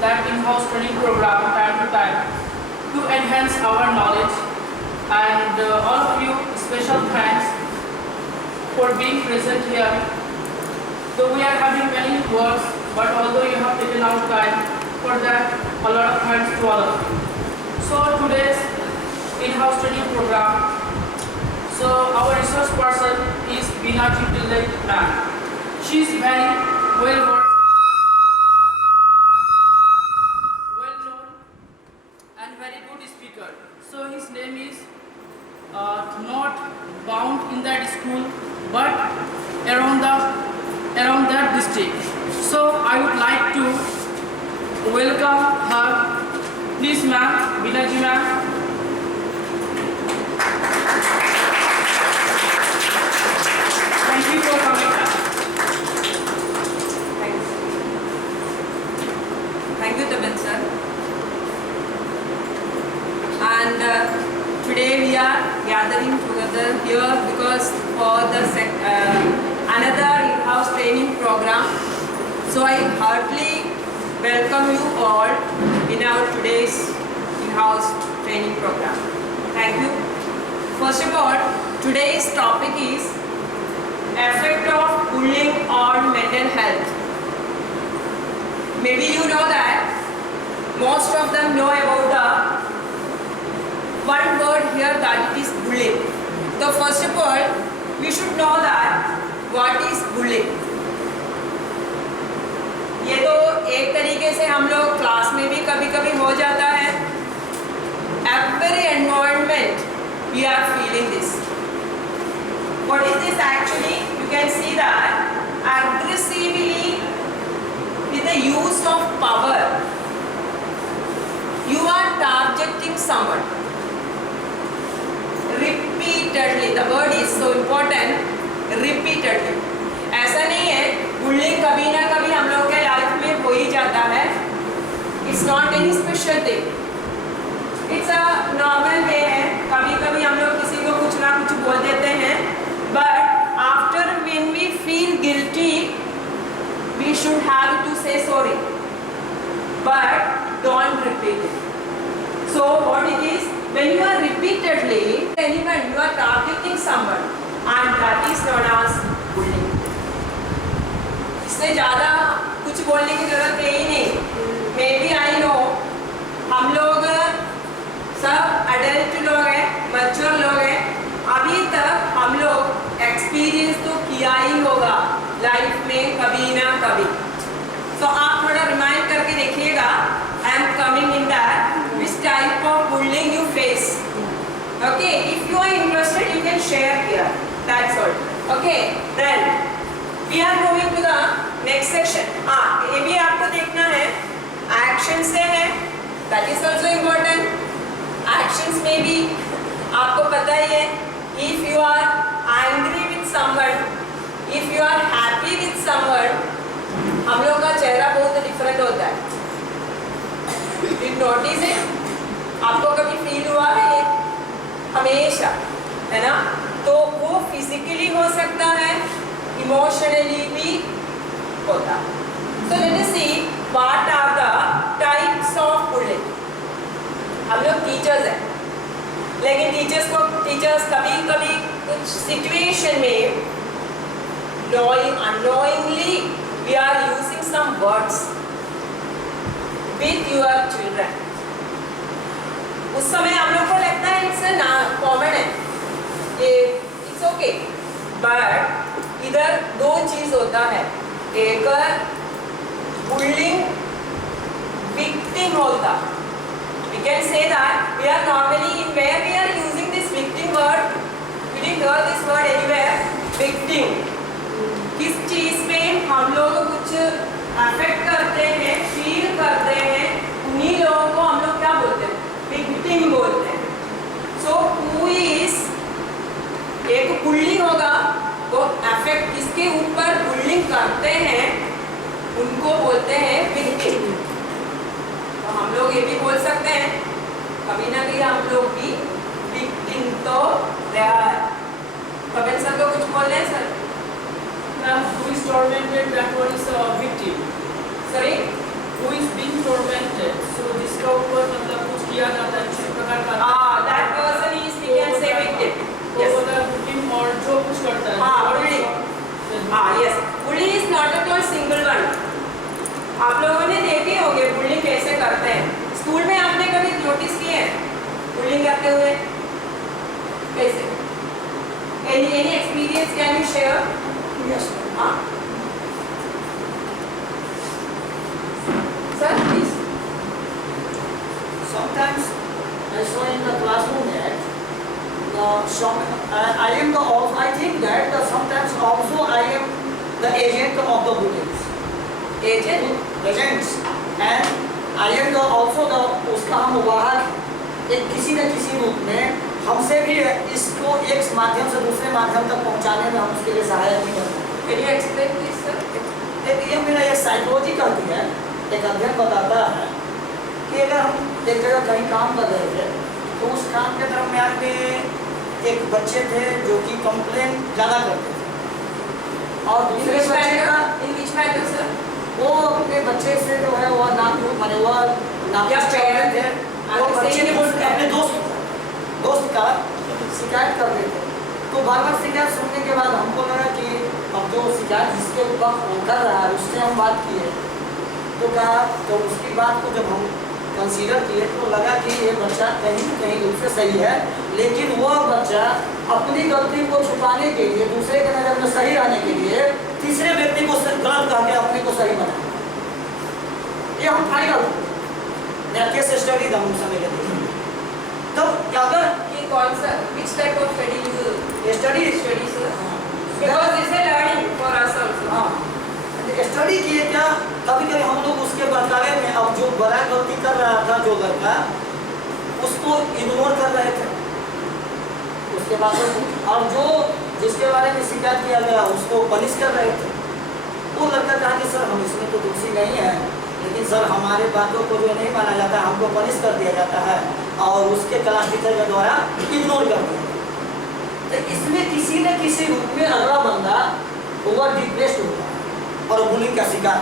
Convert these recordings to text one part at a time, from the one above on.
that in-house training program time to time to enhance our knowledge. And all of you, special thanks for being present here. Though we are having many words, but although you have taken out time for that, a lot of thanks to all of you. So today's in-house training program. So our resource person is Binaji Pillai ma'am. She is very well known and very good speaker. So his name is not bound in that school, but around that district. So I would like to welcome her. Please, ma'am, Binaji ma'am. Thank you for coming, ma'am. Thanks. Thank you, Taban sir. And today we are gathering together here because for the another in-house training program. So I heartily welcome you all in our today's in-house training program. Thank you. First of all, today's topic is effect of bullying on mental health. Maybe you know that most of them know about the one word here, that it is bullying. So first of all, we should know that what is bullying. ये तो एक तरीके से हम लोग class में भी कभी कभी हो जाता है. Every environment we are feeling this. What is this actually? You can see that aggressively with the use of power, you are targeting someone. Repeatedly, the word is so important. Repeatedly. ऐसा नहीं है, bullying कभी ना कभी हम लोग के life में हो ही जाता है. It's not any special thing. It's a normal way है. कभी कभी हम लोग किसी को कुछ ना कुछ बोल देते हैं. But after when we feel guilty, we should have to say sorry. But don't repeat it. So what it is? When you are repeatedly, anyone you are targeting someone, and that is known as bullying. इससे ज़्यादा कुछ बोलने की ज़रूरत है ही नहीं. Maybe I know हम लोग सब adult लोग हैं, mature लोग हैं. अभी तक हम लोग एक्सपीरियंस तो किया ही होगा लाइफ में कभी ना कभी. तो आप थोड़ा रिमाइंड करके देखिएगा. I am coming in that which type of bullying you face. Okay, if you are interested, you can share here. That's all. Okay, then we are moving to the next section. ये भी आपको देखना है. Action से है. That is also important. Actions में भी आपको पता ही है. If you are angry with someone, if you are happy with someone, हम लोग का चेहरा बहुत डिफरेंट होता है. Did notice it? आपको कभी फील हुआ है ये? हमेशा, है ना? तो वो फिजिकली हो सकता है, इमोशनली भी होता. So let us see what are the types of bullying. हम लोग टीचर्स हैं, लेकिन टीचर्स कभी कभी कुछ सिचुएशन में unknowingly we are using some words with your children. उस समय हम लोग को लगता है इट्स कॉमन है, ये इट्स ओके. बट इधर दो चीज होता है. एक बुलिंग विक्टिम होता. We can say that we are normally in where we are using this victim word. We didn't hear this word anywhere. Victim. किस चीज में हम लोग कुछ अफेक्ट करते हैं, फील करते हैं, उन्हीं लोगों को हम लोग क्या बोलते हैं? विक्टिम बोलते हैं. सो हु इज, एक बुलिंग होगा, वो अफेक्ट किसके ऊपर बुलिंग करते हैं उनको बोलते हैं विक्टिम. तो हम लोग ये भी बोल सकते हैं कभी ना कभी हम लोग भी विक्टिम तो रहा है. कपिल सर को कुछ बोल रहे हैं sir? Who is tormented, that one is a victim. Sorry? Who is being tormented? किया जाता है किसी प्रकार का that person is we can say victim. वो होता है victim और जो कुछ करता है bully. Yes. Bully is not at all single one. आप लोगों ने देखे होंगे बुलिंग कैसे करते हैं। स्कूल में आपने कभी नोटिस किए हैं बुलिंग करते हुए कैसे? Any experience can you share? Yes. Sir, please. Sometimes I saw in the classroom that I am the I think that sometimes also I am the agent of the bullies. Agents and I am the also the उसका हम वाहक एक किसी न किसी रूप में हमसे भी इसको एक माध्यम से दूसरे माध्यम तक पहुंचाने में हम उसके लिए सहायक नहीं करते। Can you explain this, sir? ये मेरा एक साइकोलॉजी करती है, एक अध्ययन बताता है कि अगर हम एक जगह कहीं काम कर रहे थे तो उस काम के दरम्यान में एक बच्चे थे जो कि कंप्लेन ज़्यादा करते थे और दूसरे बच्चे का In which matter, sir? वो अपने बच्चे से जो है वह नाखुश माने वह नाखुश चल रहे थे, वो बच्चे ने अपने दोस्त का शिकायत कर रहे थे। तो बार बार शिकायत सुनने के बाद हमको लगा कि अब जो शिकायत जिसके वक्त वो कर रहा है उससे हम बात किए तो कहा तो उसकी बात को जब हम कंसीडर किए तो लगा कि ये बच्चा कहीं न कहीं रूप से सही है, लेकिन वह बच्चा अपनी गलती को छुपाने के लिए दूसरे के नज़र में सही रहने के लिए तीसरे व्यक्ति को गलत कह के अपने को सही बना। ये हम फाइनल केस स्टडी हम समय के देखेंगे तो अगर कि कौन सा which type of study you study study, sir? Because it's a learning for us also. हाँ स्टडी किए क्या कभी कभी हम लोग उसके बदलावे में अब जो बड़ा गलती कर रहा था जो लड़का उसको इग्नोर कर रहे थे उसके बाद और जो जिसके बारे में शिकायत किया गया उसको पनिश कर रहे थे। वो लड़का कहा कि सर हम इसमें तो दोषी नहीं है, लेकिन सर हमारे बातों को जो नहीं माना जाता हमको पनिश कर दिया जाता है और उसके क्लास टीचर के द्वारा इग्नोर कर दिया। तो इसमें किसी न किसी रूप में अगला बंदा ओवर डिप्रेस्ड होता है और बुलिंग का शिकार,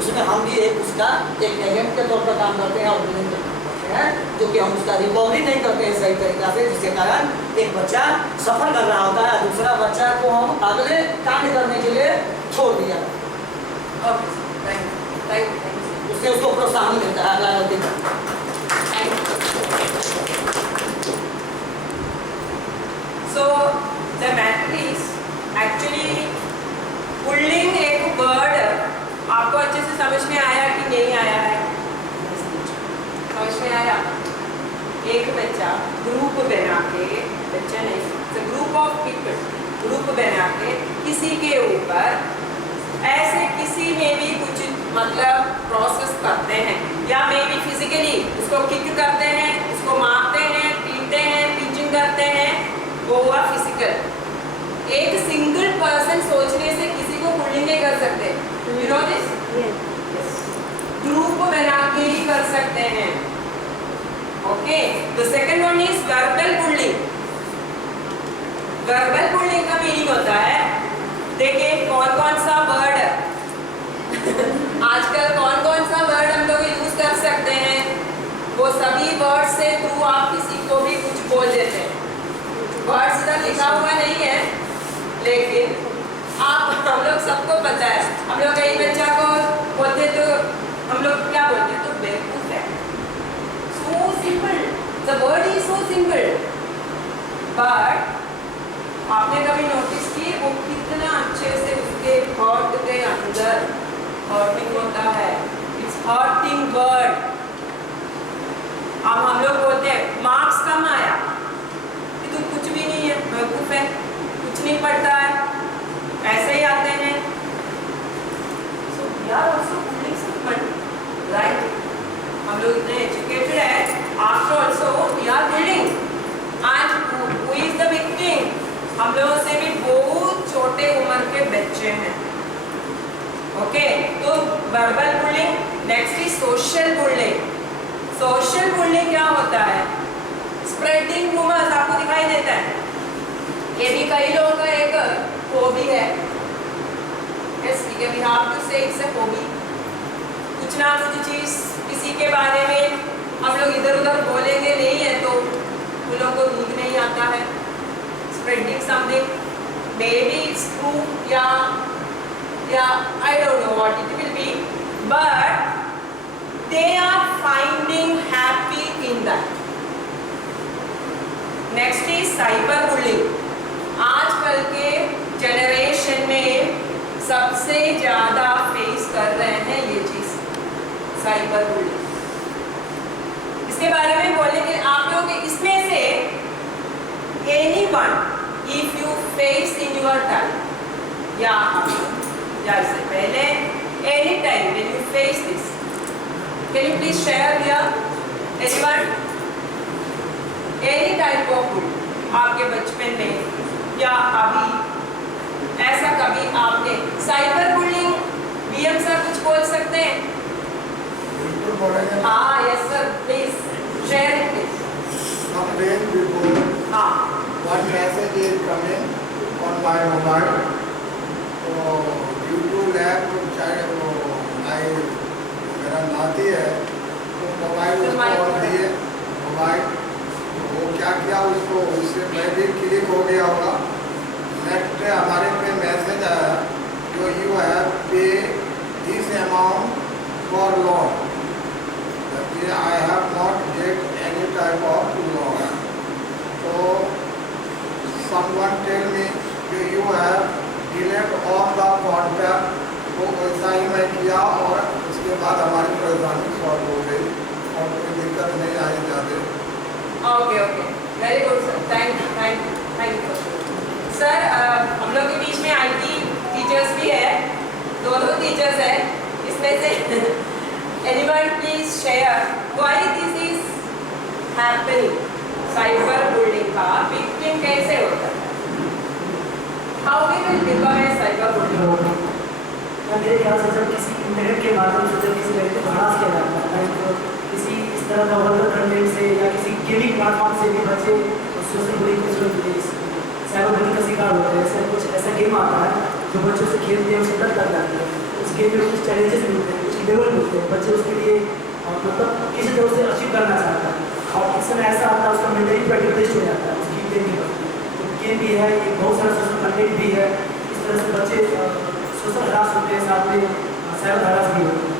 उसमें हम भी उसका एक एजेंट के तौर पर काम करते हैं और बुलिंग का काम करते हैं, जो कि हम उसका रिकवरी नहीं करते हैं सही तरीका से, जिसके कारण एक बच्चा सफर कर रहा होता है, दूसरा बच्चा को हम अगले कांड करने के लिए छोड़ दिया Okay, thank you. उससे उसको प्रोत्साहन मिलता है अगला गलती करने। So the matter is actually bullying एक वर्ड आपको अच्छे से समझ में आया कि नहीं आया है? समझ में आया? एक बच्चा ग्रुप बना के, बच्चा नहीं, ग्रुप ऑफ पीपल ग्रुप बना के किसी के ऊपर ऐसे किसी में भी कुछ मतलब प्रोसेस करते हैं या मे बी फिजिकली उसको किक करते हैं, उसको मारते हैं, पीटते हैं, पिंचिंग करते हैं, वो हुआ फिजिकल। एक सिंगल पर्सन सोचने से किसी को बुलिंग नहीं कर सकते, यू नो दिस? ग्रुप बना के ही कर सकते हैं। Okay, the second one is verbal bullying. Verbal bullying का मीनिंग होता है, देखिए कौन कौन सा वर्ड आजकल कौन कौन सा वर्ड हम लोग यूज कर सकते हैं, वो सभी वर्ड से थ्रू आप किसी को भी कुछ बोल देते हैं। वर्ड्स इधर लिखा हुआ नहीं है, लेकिन आप हम लोग सबको पता है, हम लोग कई बच्चा को बोलते तो हम लोग क्या बोलते हैं, तो बेवकूफ है। So simple, the word is so simple, but आपने कभी नोटिस की वो कितना अच्छे से उसके हार्ट के अंदर हर्टिंग होता है। It's hurting word. अब हम लोग बोलते हैं मार्क्स कम आया कि तू कुछ भी नहीं है, बेवकूफ है, कुछ नहीं पढ़ता है, ऐसे ही आते हैं। So we are also bullying someone, right? हम लोग इतने एजुकेटेड है, after also we are bullying, and who is the victim? हम लोगों से भी बहुत छोटे उम्र के बच्चे हैं। ओके, तो verbal bullying, next is social bullying. Social bullying क्या होता है? स्प्रेडिंग रूमर्स, आपको दिखाई देता है, ये भी कई लोगों का एक हॉबी है। यस, वी हैव टू से इट्स अ हॉबी। कुछ ना कुछ चीज किसी के बारे में हम लोग इधर उधर बोलेंगे नहीं है तो उन लोगों को दूध नहीं आता है. Spreading something, maybe it's true, yeah, I don't know what it will be, but they are finding happy in that. Next is cyberbullying. आजकल के जनरेशन में सबसे ज़्यादा फेस कर रहे हैं ये चीज़, साइबरबुलिंग. इसके बारे में बोलेंगे आप लोग. इसमें से anyone, if you face in your time, या इससे पहले any time when you face this, can you please share here, anyone, any type of bullying आपके बचपन में या अभी ऐसा कभी आपने साइबर बुलिंग, बीएम सर कुछ बोल सकते हैं? बिल्कुल बोलेंगे. हाँ, yes sir, please share it please. Sometime before, one message is coming on my mobile. तो YouTube ऐप चाहे वो मेरा नाती है तो मोबाइल उसको ऑन दिए मोबाइल, वो क्या किया उसको, उससे मैं भी क्लिक हो गया होगा. नेक्स्ट हमारे पे मैसेज आया जो यू हैव पे this amount for loan. I have not get any type of loan. So someone tell me you have delete all the contact. तो ऐसा ही मैं किया और उसके बाद हमारी परेशानी सॉल्व हो गई और कोई दिक्कत नहीं आई ज़्यादा. Okay, very good sir, thank you sir. हम लोग के बीच में आईटी टीचर्स भी है, दो टीचर्स है. इसमें से anyone please share why this is happening? cyberbullying का victim कैसे होता है? How we will become a cyberbully? मेरे ख्याल से जब किसी इंटरनेट के माध्यम से जब किसी व्यक्ति को हरास किया जाता है तो किसी इस तरह का वर्ल्ड कंटेंट से या किसी गेमिंग प्लेटफॉर्म से भी बच्चे सोशल बुलिंग के साइबर बुलिंग का शिकार होते हैं. ऐसे कुछ ऐसा गेम आता है जो बच्चों से खेलते हैं, उससे डर लग जाती है. उस गेम में कुछ चैलेंजेस मिलते हैं, कुछ लेवल मिलते हैं, बच्चे उसके लिए मतलब किसी तरह से अचीव करना चाहता है. और इस समय ऐसा आता है उसका मेंटली प्रेक्टिस हो जाता है उसकी गेम की. तो गेम भी है, एक बहुत सारा सोशल कंटेंट भी है. इस तरह से बच्चे सोशल हरास होते हैं, साथ में साइबर हरास भी होते हैं.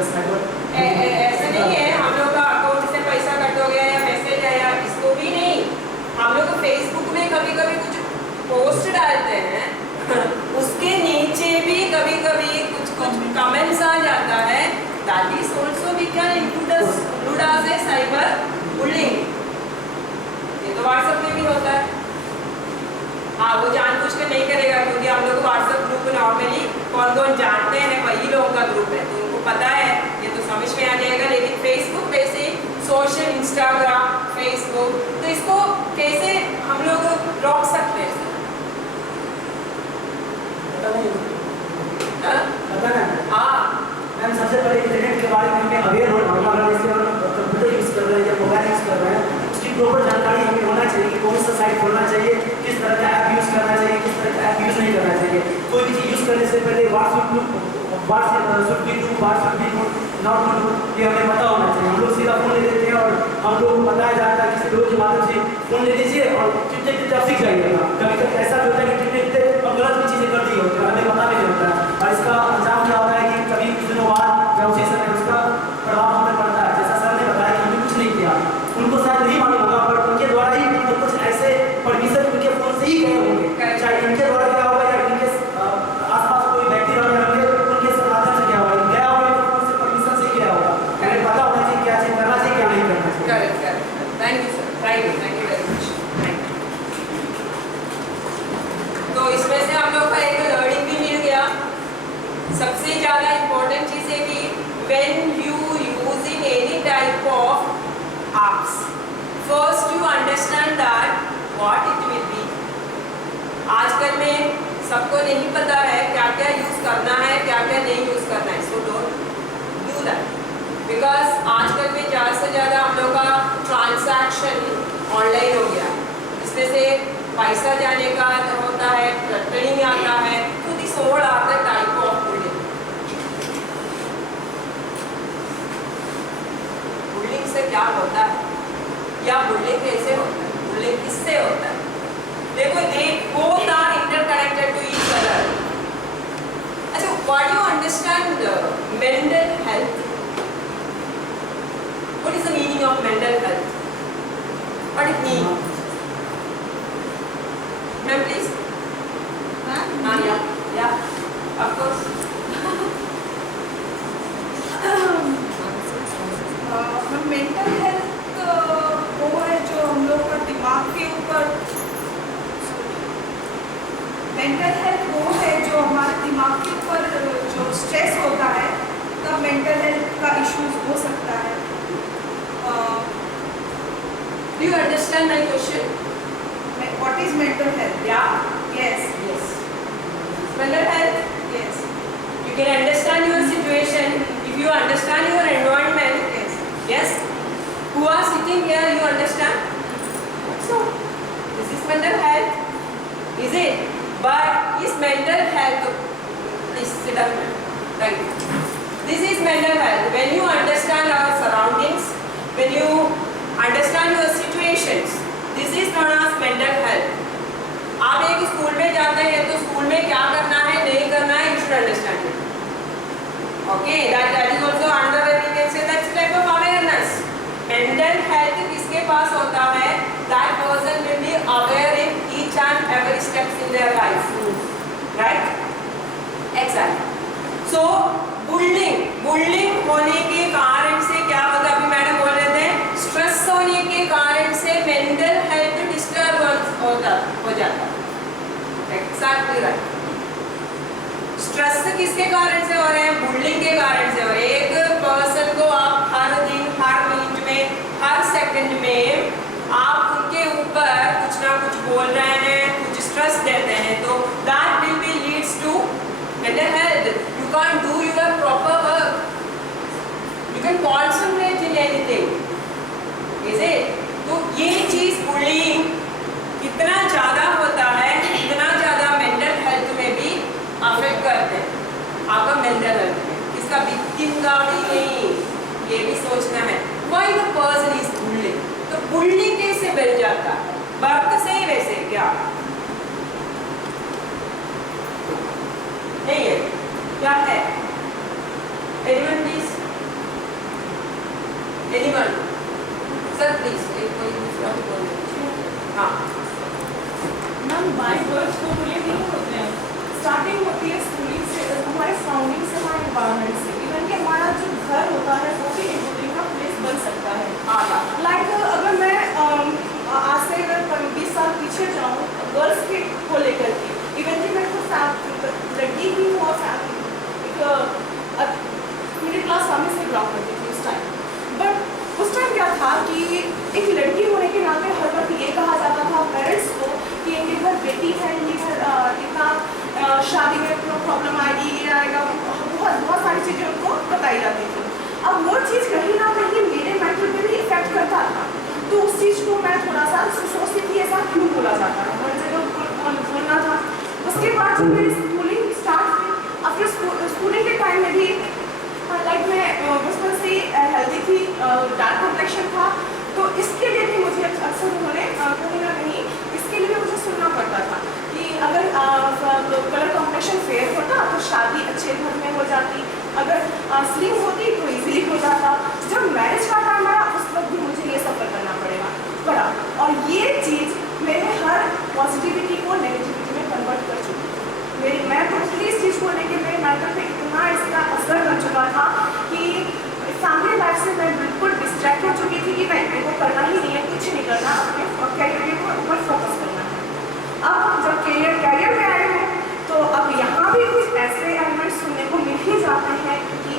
ऐसा नहीं है हम लोग का अकाउंट से पैसा कट हो गया या मैसेज आया, इसको भी नहीं. हम लोग फेसबुक में कभी कभी कुछ पोस्ट डालते हैं उसके नीचे भी कभी कभी कुछ कमेंट्स आ जाता है. That is also we can include as a cyber bullying. ये तो व्हाट्सएप में भी होता है. हाँ, वो जानबूझ के नहीं करेगा क्योंकि हम लोग व्हाट्सएप ग्रुप नॉर्मली कौन जानते हैं वही लोगों का ग्रुप है तो उनको पता है, ये तो समझ में आ जाएगा. लेकिन फेसबुक वैसे सोशल, इंस्टाग्राम, फेसबुक, तो इसको कैसे हम लोग रोक सकते हैं? हाँ, मैम सबसे पहले इंटरनेट के बारे में हमें अवेयर होना होगा. जैसे हम कंप्यूटर यूज़ कर रहे हैं या मोबाइल यूज़ कर रहे हैं, उसकी प्रॉपर जानकारी हमें होना चाहिए कि कौन सा साइट खोलना चाहिए, किस तरह का ऐप यूज़ करना चाहिए, किस तरह का ऐप यूज़ नहीं करना चाहिए. कोई भी चीज़ यूज़ करने से पहले व्हाट शुड बी नॉट, ये हमें पता होना चाहिए. हम लोग सीधा फ़ोन ले लेते हैं और हम लोग को बताया जाता है किसी लोग के माध्यम से फ़ोन ले लीजिए और चुपचाप सीख जाइएगा. कभी कभी ऐसा भी होता है कि टिकते और गलत भी चीज़ें कर दी होती है, हमें पता भी नहीं होता है. और इसका अंजाम क्या होता है कि कभी कुछ दिनों बाद या उसी समय उसका प्रभाव हमें पड़ता है. जैसा सर ने बताया कि हमने कुछ नहीं किया, उनको शायद नहीं मालूम होगा बट उनके द्वारा ही कुछ ऐसे परमिशन उनके फ़ोन से ही गए होंगे, चाहे इनके द्वारा क्या होगा या इनके आसपास कोई व्यक्ति रहे होंगे उनके माध्यम से क्या होगा, गया होगा तो फ़ोन से परमिशन से ही गया होगा. हमें पता होना चाहिए क्या चीज़ करना चाहिए, क्या नहीं करना चाहिए. Correct. Thank you sir, thank you very much. तो इसमें से हम लोग का एक लर्निंग भी मिल गया. सबसे ज़्यादा इम्पोर्टेंट चीज़ है कि when you using any type of apps, first you understand that what it will be. आजकल में सबको नहीं पता है क्या क्या यूज़ करना है, क्या क्या नहीं यूज़ करना है. So don't do that because आजकल में ज़्यादा से ज़्यादा हम लोग का ट्रांजैक्शन ऑनलाइन हो गया. इसमें से पैसा जाने का होता है, ट्रेनिंग आता है, तो this all are the type of bullying. Bullying से क्या होता है या बुलिंग कैसे होता है, बुलिंग किससे होता है। देखो they both are interconnected to each other. अच्छा, what you understand mental health? What is the meaning of mental health? What it mean? Ma'am please. हाँ या ऑफ कोर्स। मेंटल हेल्थ वो है जो हम लोग का दिमाग के ऊपर, मेंटल हेल्थ वो है जो हमारे दिमाग के ऊपर जो स्ट्रेस होता है तब मेंटल हेल्थ का इश्यूज हो सकता है। Do you understand my question? What is mental health? Yeah. Yes. Yes. Mental health. Yes. You can understand your situation if you understand your environment. Yes. Yes. Who are sitting here, you understand? So, this is mental health. Is it? But is mental health? Please sit down. Right. This is mental health. When you understand our surroundings, when you understand your situations, this is known as mental health. आप एक school में जाते हैं तो school में क्या करना है नहीं करना है, you should understand it. Okay, that is also another way we can say that's type of awareness. Mental health किसके पास होता है? That person will be aware in each and every steps in their life. Right? Exactly. So bullying होने के कारण से क्या होता? अभी मैडम बोल रहे थे स्ट्रेस होने के कारण से मेंटल हेल्थ डिस्टर्बेंस हो जाता। Exactly right. स्ट्रेस किसके कारण से हो रहे हैं? बुलिंग के कारण से हो रहे हैं। एक पर्सन को आप हर दिन, हर मिनट में, हर सेकंड में आप उनके ऊपर कुछ ना कुछ बोल रहे हैं, कुछ स्ट्रेस देते हैं, तो that will be leads to mental health. You can't do your proper work. You can concentrate in anything. Is it? तो ये चीज बुलिंग कितना ज्यादा होता है, इतना ज्यादा मेंटल हेल्थ में भी अफेक्ट करते हैं आपका मेंटल हेल्थ में। इसका विक्टिम का भी नहीं, ये भी सोचना है why the person is bullying. तो बुलिंग कैसे बढ़ जाता है? बर्थ से ही वैसे क्या नहीं है? क्या है? Anyone please, anyone sir please, एक कोई दूसरा भी बोल दीजिए। हाँ मैम, बाय बर्थ तो बुलिंग नहीं होते हैं, स्टार्टिंग होती है स्कूलिंग से, हमारे सराउंडिंग से, हमारे एनवायरनमेंट से। इवन कि हमारा जो घर होता है वो भी एक बुलिंग का प्लेस बन सकता है। लाइक अगर मैं आज से अगर 20 साल पीछे जाऊँ गर्ल्स के को लेकर के, इवन कि मैं खुद लड़की भी हूँ और एक मिडिल क्लास फैमिली से बिलोंग करती थी उस टाइम। बट उस टाइम क्या था कि एक लड़की होने के नाते हर वक्त ये कहा जाता था पेरेंट्स को कि इनके घर बेटी है, इनके घर इतना शादी में प्रॉब्लम आएगी, ये आएगा, बहुत सारी चीज़ें उनको बताई जाती थी। अब वो चीज़ कहीं ना कहीं मेरे मेंटल पे भी इफेक्ट करता था, तो उस चीज़ को मैं थोड़ा सा सोचती थी ऐसा क्यों बोला जाता है, हर जगह बोलना था। उसके बाद जब मेरी स्कूलिंग स्टार्ट हुई, आफ्टर स्कूलिंग के टाइम में भी लाइक मैं बचपन से हेल्दी थी, डार्क कॉम्प्लेक्शन था, तो इसके लिए भी मुझे अक्सर उन्होंने कहीं ना कहीं इसके लिए भी मुझे सुनना पड़ता था कि अगर कलर कॉम्प्लेक्शन फेयर होता तो शादी अच्छे घर में हो जाती, अगर स्लिम होती तो इजीली हो जाता। जब मैरिज का टाइम आया उस वक्त भी मुझे ये सफ़र करना पड़ा, और ये चीज़ मेरे हर पॉजिटिविटी को नेगेटिविटी में कन्वर्ट कर चुकी थी। मैं टोटली इस चीज़ को लेकर मेरे मेंटल पे इतना इसका असर कर चुका था कि फैमिली लाइफ से मैं बिल्कुल डिस्ट्रैक्ट हो चुकी थी कि नहीं, मेरे को करना ही नहीं है, कुछ नहीं करना, अपने कैरियर के ऊपर फोकस करना है। अब जब कैरियर में आए हैं तो अब यहाँ भी कुछ ऐसे एलिमेंट्स सुनने को मिल ही जाते हैं कि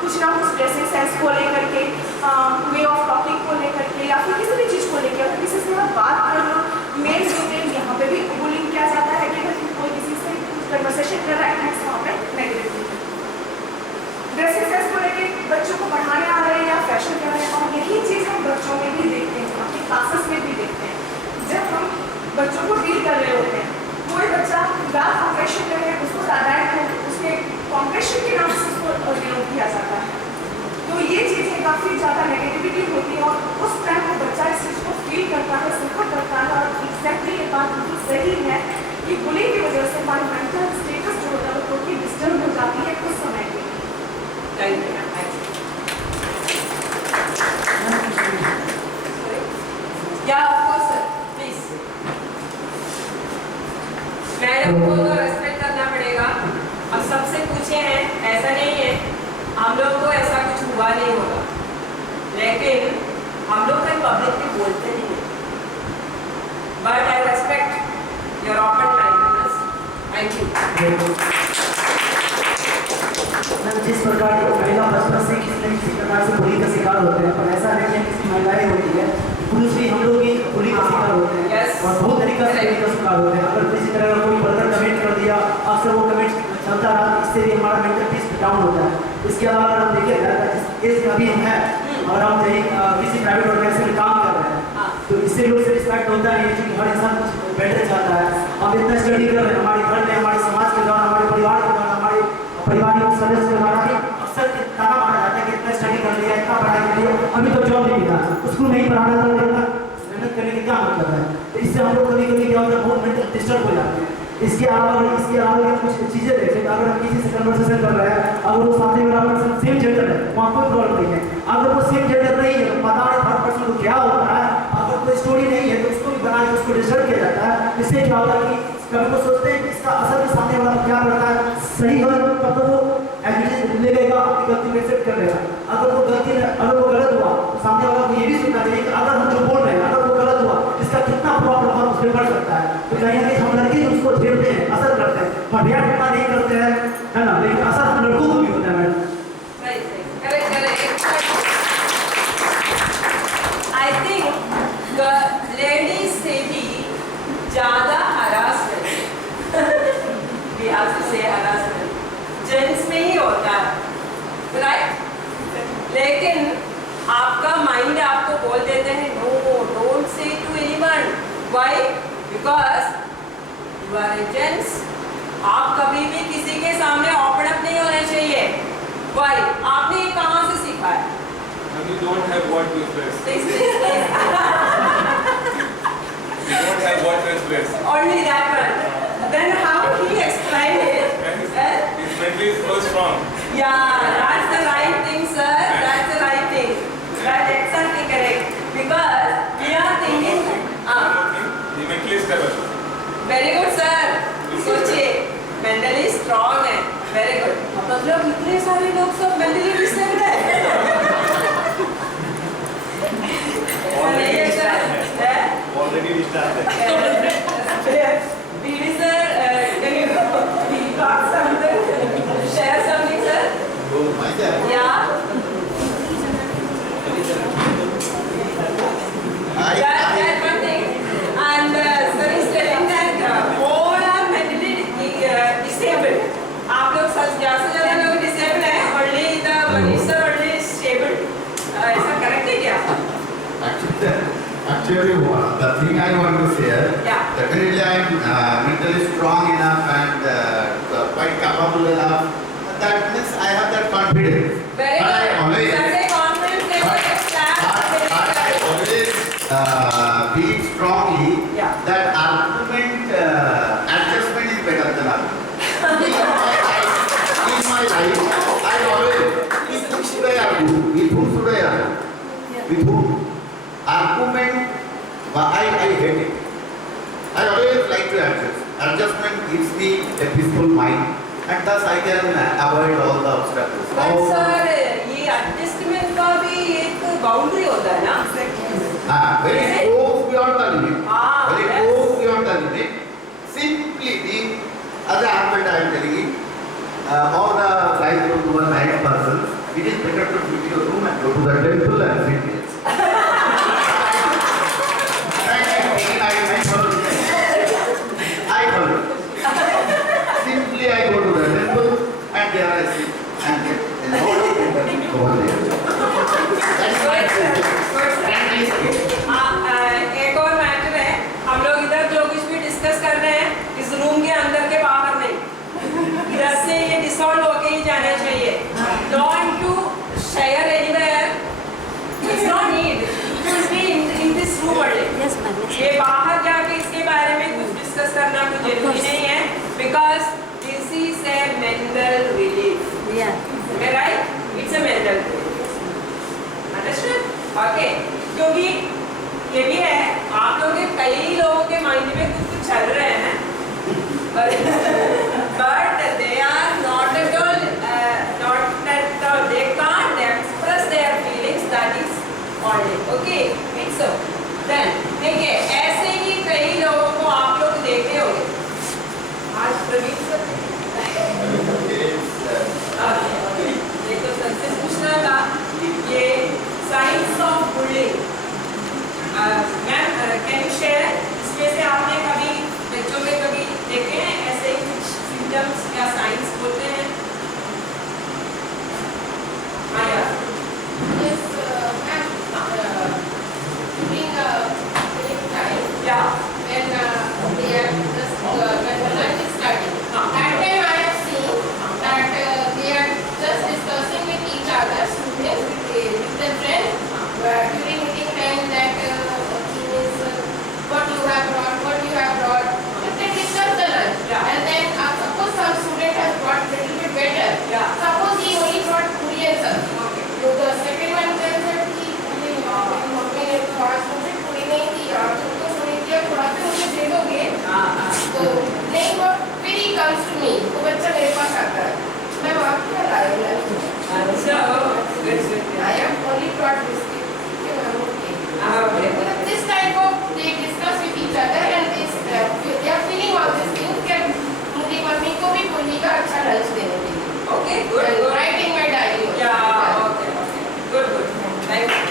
कुछ ना कुछ ड्रेसिंग सेंस को लेकर के, वे ऑफ टॉकिंग को लेकर के, या फिर किसी भी चीज़ को लेकर, अगर किसी से बात करना, मेल स्टूडेंट यहाँ पे भी बुलिंग किया जाता है कि अगर कोई किसी से कन्वर्सेशन कर रहा है वहाँ पे नेगेटिव ड्रेसिंग सेंस को लेकर बच्चों को पढ़ाने आ रहे हैं या फैशन कर रहे हैं, और यही चीज़ हम बच्चों में भी देखते हैं, अपनी क्लासेस में भी देखते हैं। जब हम बच्चों को डील कर रहे होते हैं, कोई बच्चा डार्क कॉम्प्लेक्शन कर रहे हैं, उसको ज़्यादा उसके कॉम्प्लेक्शन के नाम से उसको विरोध किया जाता है। तो ये चीज़ें का काफ़ी ज़्यादा नेगेटिविटी होती है और उस टाइम वो बच्चा इस चीज़ को फील करता है, सफ़र करता है। और एग्जैक्टली ये बात बिल्कुल सही है कि बुलिंग की वजह से हमारी मेंटल स्टेटस जो होता है वो थोड़ी डिस्टर्ब हो जाती है कुछ समय के लिए। या of course sir, please. Madam को तो रेस्पेक्ट करना पड़ेगा। अब सबसे पूछे हैं, ऐसा नहीं है हम लोग को ऐसा कुछ हुआ नहीं होगा, लेकिन हम लोग कहीं पब्लिक में बोलते नहीं हैं। But I respect your open mindness. Thank you. जिस प्रकार की महिला बचपन से किसी न किसी प्रकार से बुली का शिकार होते हैं, पर ऐसा नहीं है किसी महिलाएं होती है, पुरुष भी हम लोग भी बुली का शिकार होते हैं। Yes. और बहुत तरीका से बुली का शिकार होते हैं। अगर किसी तरह का कोई बर्तन कमेंट कर दिया, अक्सर वो कमेंट चलता रहा, इससे भी हमारा मेंटल पीस डाउन होता है। इसके अलावा अगर हम देखिएगा जिस एज में अभी हम हैं और हम कहीं किसी प्राइवेट ऑर्गेनाइजेशन में काम कर रहे हैं, तो इससे लोग से रिस्पेक्ट होता है क्योंकि हर इंसान कुछ बेटर चाहता है। हम इतना स्टडी कर रहे हैं, हमारे घर में, हमारे समाज के द्वारा, हमारे परिवार के द्वारा, हमारे परिवार के सदस्य के द्वारा भी अक्सर ताना मारा जाता है कि इतना स्टडी कर लिया, इतना पढ़ाई कर लिया, अभी तो जॉब नहीं मिला, उसको नहीं पढ़ाना था, मेहनत करने का क्या मतलब है। तो इससे हम लोग कभी कभी क्या होता है, बहुत मेंटल डिस्टर्ब हो जाते हैं। इसके अलावा कुछ चीज़ें देखें, अगर हम किसी से कन्वर्सेशन कर रहे हैं, अगर वो सामने वाला पर्सन सेम जेंडर है, वहाँ कोई प्रॉब्लम नहीं है। अगर वो सेम जेंडर नहीं है तो पता नहीं हर पर्सन को क्या होता है। अगर कोई स्टोरी नहीं है तो उसको भी बना के उसको डिस्टर्ब किया जाता है। इससे क्या होता है कि कभी वो सोचते हैं कि इसका असर भी सामने वाला क्या करता है, सही हो तब तो वो एग्रीमेंट लेगा, अपनी गलती को एक्सेप्ट कर लेगा। अगर वो गलत हुआ तो सामने वाला को ये भी सोचना चाहिए कि अगर हम जो बोल रहे हैं, अगर वो गलत हुआ, इसका कितना प्रभाव उस पर पड़ सकता है। तो कहीं ना कहीं हम लड़के उसको झेलते हैं, असर करते हैं, पर रिएक्ट उतना नहीं करते हैं, है ना, लेकिन असर हम लड़कों को भी होता है। मैडम आई थिंक लेडीज से भी ज़्यादा harassment we have to say harassment gents में ही होता है, राइट? लेकिन आपका माइंड आपको बोल देते हैं no, don't say to anyone. Why? Because you are a gents. आप कभी भी किसी के सामने ओपन अप नहीं होने चाहिए। व्हाई? आपने ये कहाँ से सीखा है? We don't have what to express. Please, please, please. We don't have what to express. Only that one. Then how he explained it? His mentally is so strong. Yeah, that's the right thing, sir. That's the right thing. That's exactly correct. Because we are thinking. One more thing, he mentally stable. Very good, sir. सोचिए, mentally strong है. Very good. मतलब इतने सारे लोग सब mentally disturbed है. Already started. Bidi sir, can you talk something? Share something, sir? Yeah. That one thing. And sir is telling that all are mentally disabled. आप लोग ज़्यादा से ज़्यादा लोग disabled हैं. Only the Manish sir only is stable. ऐसा correct है क्या? Actually, the thing I want to say, Yeah. definitely I am mentally strong enough and quite capable enough. That means I have that confidence. Very But good. I always, Such a confidence level is but I always believe strongly Yeah. that argument adjustment is better than argument. In my life, I always, with whom should I argue? With whom should I argue? With whom? Argument, I hate it. I always like to adjust. Adjustment gives me a peaceful mind, and thus I can avoid all the obstacles. But sir, ये adjustment का भी एक boundary होता है ना? When it goes beyond the limit, when it yes. goes beyond the limit, simply being, as an argument I am telling you, all the guys who are married persons, it is better to quit your room and go to the temple and sit there. I follow. Simply I go to the temple and there I sit and get an order over there. That's my frankly speaking. एक और matter है, हम लोग इधर जो कुछ भी discuss कर रहे हैं, इस रूम के अंदर के बाहर नहीं, इधर से ये डिसॉल्व होके ही जाना चाहिए. Don't to share anywhere ये बाहर जाके इसके बारे में कुछ डिस्कस करना तो जरूरी नहीं है, because this is a mental relief. Right, it's a mental relief, understand? Okay, क्योंकि ये भी है आप लोग के कई लोगों के माइंड में कुछ चल रहे हैं, but they are not at all, they can't express their feelings, that is only, okay, it's so. Then देखिए ऐसे ही कई लोगों को आप लोग देखे होंगे। आज प्रवीण सर ये तो सर से पूछना था, ये science of bullying, ma'am can you share, इसमें से आपने कभी बच्चों में कभी देखे हैं ऐसे ही कुछ सिम्टम्स या साइंस बोलते हैं? हाँ यार, yeah. When they are just when the lunch is starting. At time I have seen that they are just discussing with each other, students with their friends during meeting time, that thing is what you have brought. But they discuss the lunch, and then suppose some student has brought little bit better. Suppose he only brought puri and sabzi. So the second one tells that he mummy ने तो आज मुझे पूरी नहीं दी, आज तुमको पूरी दिया, थोड़ा सा मुझे दे दोगे? तो नहीं, वो फिर ही comes to me, वो बच्चा मेरे पास आता है, मैं वहाँ क्या लाया lunch? I have only brought biscuit. Okay. This type of they discuss with each other, and they are feeling all these things that मुझे मम्मी को भी पूरी का अच्छा lunch देने के लिए. Okay, good. Write in my diary. Yeah, okay. Good. Thank you.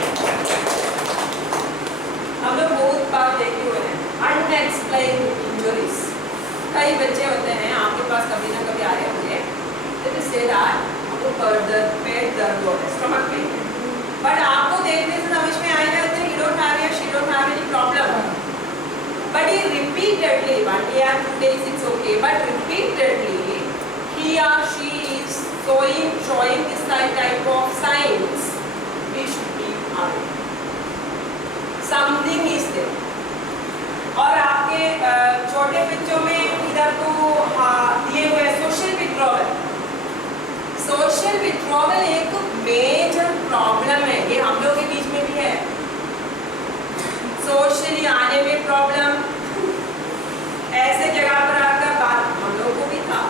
हम लोग बहुत बार देखे हुए हैं अनएक्सप्लेन्ड इंजरीज। कई बच्चे होते हैं आपके पास, कभी ना कभी आए होंगे, हमको पेट दर्द हो रहा है, स्टमक पेन, बट आपको देखने से समझ में आएगा कि you don't have or she don't have any problem, but he repeatedly, 1 day or 2 days it's okay, but repeatedly he or she is showing this type of signs, we should be aware. Something is there. और आपके छोटे बच्चों में इधर तो दिए हुए social withdrawal एक मेजर प्रॉब्लम है, ये हम लोग के बीच में भी है। सोशली आने में प्रॉब्लम, ऐसे जगह पर आकर बात हम लोग को भी था,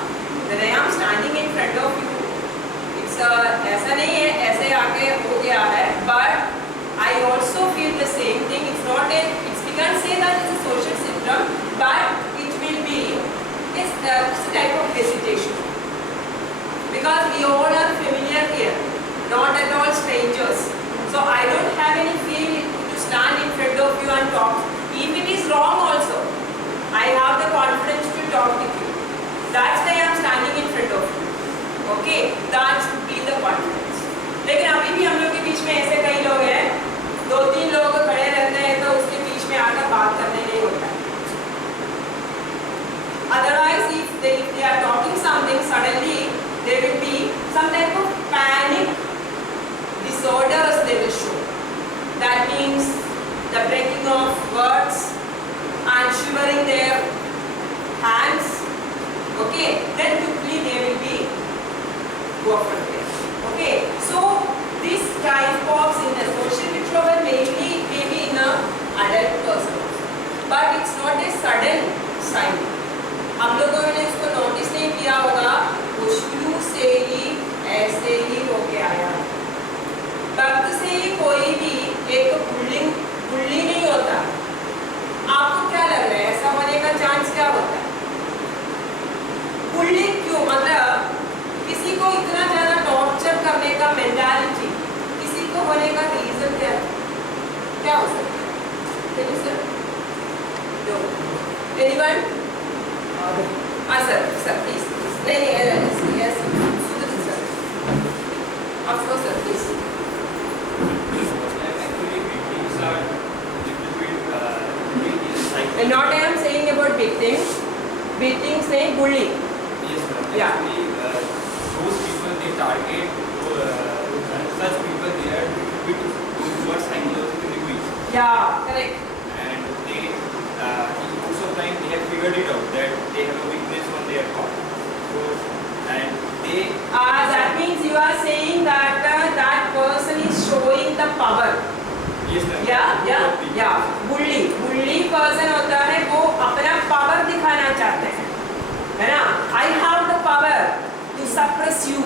I am standing in front of you, it's ऐसा नहीं है ऐसे आके हो गया है, but I also feel the same thing. It's not a, we can't say that it's a social symptom, but it will be this type of hesitation. Because we all are familiar here, not at all strangers. So I don't have any feel to stand in front of you and talk. If it is wrong also, I have the confidence to talk with you. That's why I am standing in front of you. Okay, that should be the confidence. लेकिन अभी भी हम लोग के बीच में ऐसे कई लोग हैं, 2-3 लोग खड़े रहते हैं तो उसके बीच में आकर बात करने नहीं होता है। Otherwise, if they are talking something, suddenly there will be some type of panic disorders they will show. That means the breaking of words and shivering their hands. Okay, then quickly they will be go from there. Okay, so this type of social withdrawal mainly may be in a adult person, but it's not a sudden sign. हम लोगों ने इसको notice नहीं किया होगा, वो शुरू से ही ऐसे ही होके आया। वक्त से ही कोई भी एक बुल्ली नहीं होता। आपको क्या लग रहा है ऐसा होने का चांस क्या होता है? बुल्ली क्यों, मतलब किसी को इतना ज़्यादा टॉर्चर करने का मेंटालिटी, किसी को होने का रीजन क्या हो सकता है? एनीवन? हाँ सर प्लीज। नहीं yes sir, of course sir please. Not I am saying about beatings saying bullying. Yes, ma'am. Yeah. Actually, those people they target, such people they are bit towards psychologically weak. Yeah, correct. And they figured it out that they have a weakness on their part. So, and they. That means you are saying that that person is showing the power. Yes, ma'am. या बुल्ली person होता है, वो अपना power दिखाना चाहते हैं, है ना? I have the power to suppress you,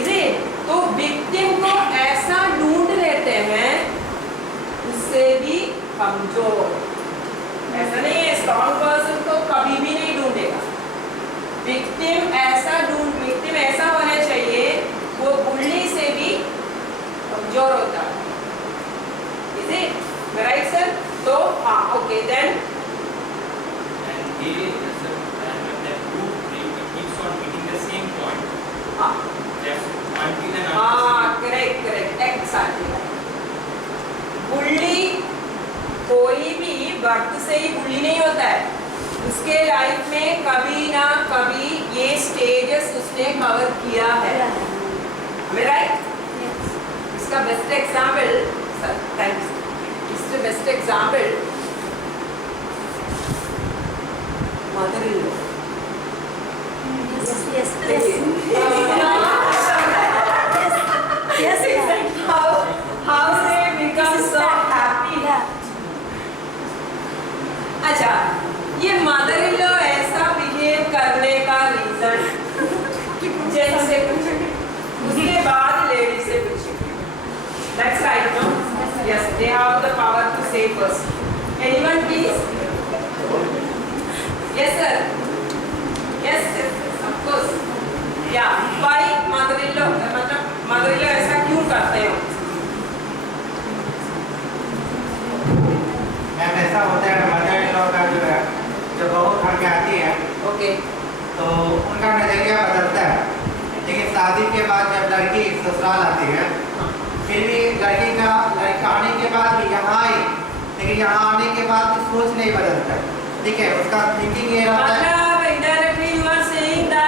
is it? तो विक्टिम को ऐसा ढूंढ लेते हैं, उससे भी कमजोर। ऐसा नहीं है स्ट्रॉन्ग पर्सन को कभी भी नहीं ढूंढेगा। विक्टिम ऐसा होना चाहिए, वो बुल्ली से भी कमजोर होता है। Is it right, sir? So, okay, then. And they, sir, and that group, they keeps on hitting the same point. That's until and correct, exactly. बुल्ली कोई भी वक्त से ही बुल्ली नहीं होता है, उसके लाइफ में कभी ना कभी ये स्टेजेस उसने कवर किया है, राइट? इसका बेस्ट एग्जाम्पल, सर थैंक्स, इसका best example mother in law. Yes. How they become so happy. अच्छा, ये मदर इन लॉ ऐसा बिहेव करने का रीजन जेंट्स से पूछेंगे, उसके बाद लेडी से पूछेंगे। That's right, no? Yes, they have the power to say first. Anyone, please? Yes, sir. Yes, of course. Yeah. Why mother-in-law? मतलब mother-in-law ऐसा क्यों करते हो? मैम ऐसा होता है मदर-इन-लॉ का जो है, जब बहू घर में आती है, Okay. तो उनका नजरिया बदलता है, लेकिन शादी के बाद जब लड़की ससुराल आती है, फिर भी लड़का आने के बाद भी यहाँ आई, लेकिन यहाँ आने के बाद सोच नहीं बदलता, ठीक है? उसका थिंकिंग ये रहता है। मतलब indirectly you are saying that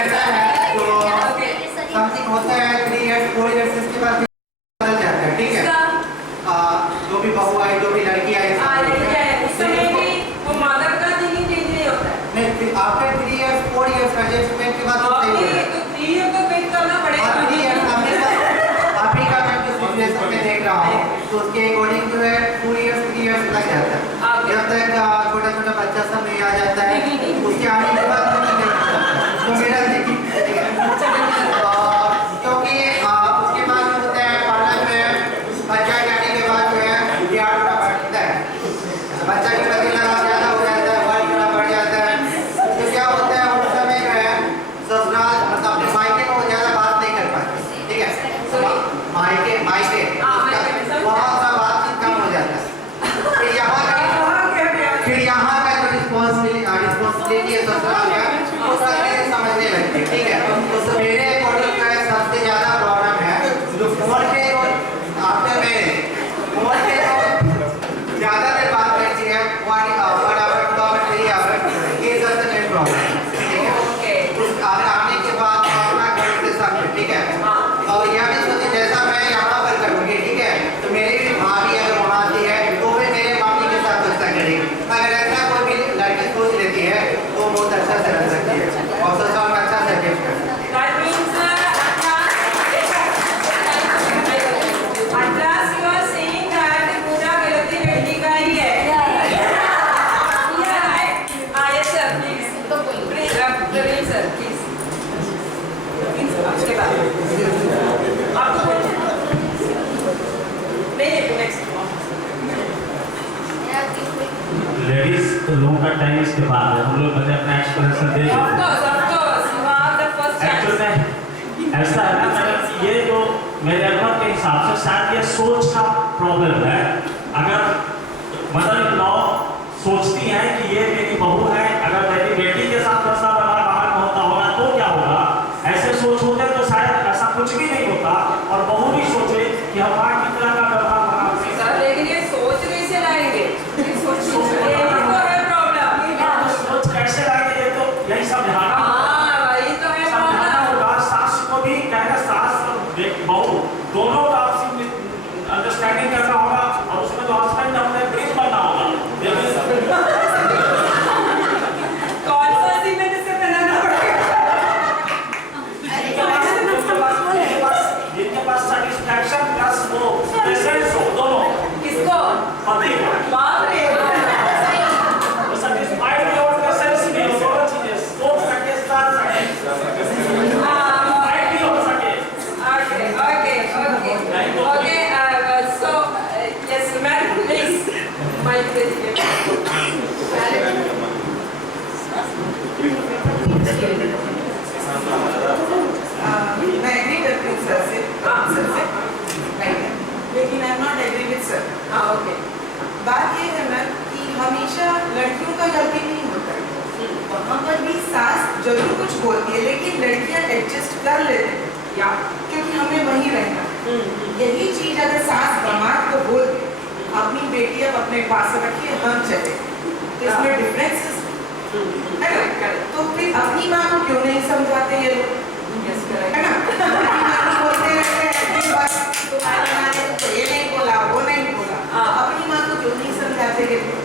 ऐसा है, तो समथिंग होता है 3 years 4 years इसके बाद बदल जाता है, ठीक है? जो भी बहू आई, जो भी लड़की आई, उस समय भी वो मदर का थिंकिंग चेंज नहीं होता है। नहीं, आफ्टर 3 years 4 years एडजस्टमेंट के बाद तो 3 years तो वेट करना पड़ेगा। अभी का मैं जो सिचुएशन में देख रहा हूँ, तो उसके अकॉर्डिंग जो है 2 years 3 years लग जाता है, जब तक छोटा बच्चा सब नहीं आ जाता है, उसके आने के बाद तो मेरा क्योंकि उसके बाद जो होता है पार्लर में बच्चा जाने के बाद जो है प्यार थोड़ा बढ़ता है, बच्चा के प्रति लगाव ज़्यादा हो जाता है, वर्क थोड़ा बढ़ जाता है, तो क्या होता है उस समय जो है ससुराल मतलब अपने मायके को ज़्यादा बात नहीं कर पाते, ठीक है? मायके बहुत सा बातचीत कम हो जाता है, फिर यहाँ का जो रिस्पॉन्सिबिलिटी है ससुराल का, वो सब समझने लगते हैं, ठीक है? तो मेरे अकॉर्डिंग का सबसे ज़्यादा प्रॉब्लम है जो फोन के आफ्टर मैरिज फोन के ज़्यादा देर बात करती है, 1 hour 2 hour 3 hour, ये सबसे मेन प्रॉब्लम है, ठीक है? उस आने के बाद अपना घर के साथ, ठीक है? और यह भी सोचिए जैसा मैं यहाँ पर करूँगी, ठीक है? तो मेरी भी भाभी अगर वहाँ आती है तो फिर मेरे मम्मी के साथ वैसा करेगी। अगर ऐसा कोई भी लड़की सोच लेती है तो बहुत अच्छा से रह सकती है और ससुराल में अच्छा से एडजस्ट कर सकती है। That means at last you are saying that पूरा गलती लड़की का ही है। Yes sir, please. Please, sir, please. उसके बाद आपको नहीं नेक्स्ट लेडीज लोगों का टाइम इसके बाद है, हम लोग मतलब अपना एक्सप्रेशन दे देते हैं। एक्चुअल में ऐसा है ना मैडम, ये जो मेरे अनुभव के हिसाब से शायद ये सोच का प्रॉब्लम है। अगर मदर इन लॉ सोचती है कि ये मेरी बहू है, अगर मेरी बेटी के साथ ऐसा व्यवहार बाहर में होता होगा तो क्या होगा, ऐसे सोच होते तो शायद ऐसा कुछ भी नहीं होता, और बहू भी सोचे कि हमारा किस तरह का व्यवहार बाहर से। लेकिन ये सोच कैसे लाएंगे? सोच कैसे लाएंगे, ये तो यही समझाना वही तो है समझाना होगा। सास को भी कहना, सास बहू दोनों का आपसी अंडरस्टैंडिंग करना होगा और जरूर कुछ बोलती है, लेकिन लड़कियां एडजस्ट कर लेते हैं या क्योंकि हमें वहीं रहना है। यही चीज अगर सास दामाद को बोल दे, अपनी बेटी अब अपने पास रखिए, हम चले, तो इसमें डिफरेंस है ना। तो फिर अपनी माँ को क्यों नहीं समझाते ये लोग, है ना। अपनी माँ को बोलते रहते हैं कि बस तुम्हारी माँ ने तो ये नहीं बोला, वो नहीं बोला, अपनी माँ को क्यों नहीं समझाते ये लोग।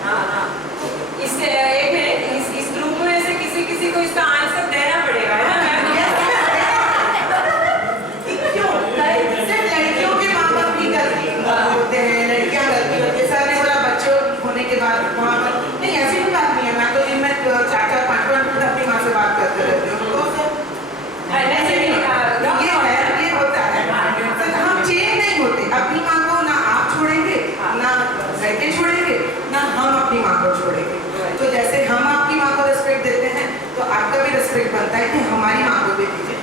इससे एक मिनट, इस ग्रुप में से किसी को इसका आंसर देना पड़ेगा, है ना। क्यों सिर्फ लड़कियों के माँ बाप ही गलती होते हैं, लड़कियां गलती होती है। सर ने बोला बच्चों होने के बाद वहाँ पर नहीं, ऐसी कोई बात नहीं है। मैं तो दिन में 4-4, 5-5 मिनट अपनी माँ से बात करते रहती हूँ, तो ये होता है। हम चेंज नहीं होते, अपनी माँ को ना आप छोड़ेंगे, ना लड़के छोड़ेंगे, ना हम अपनी माँ को छोड़ेंगे। तो जैसे हम आपकी माँ को रिस्पेक्ट देते हैं, तो आपका भी रिस्पेक्ट बनता है कि हमारी माँ को भी दीजिए।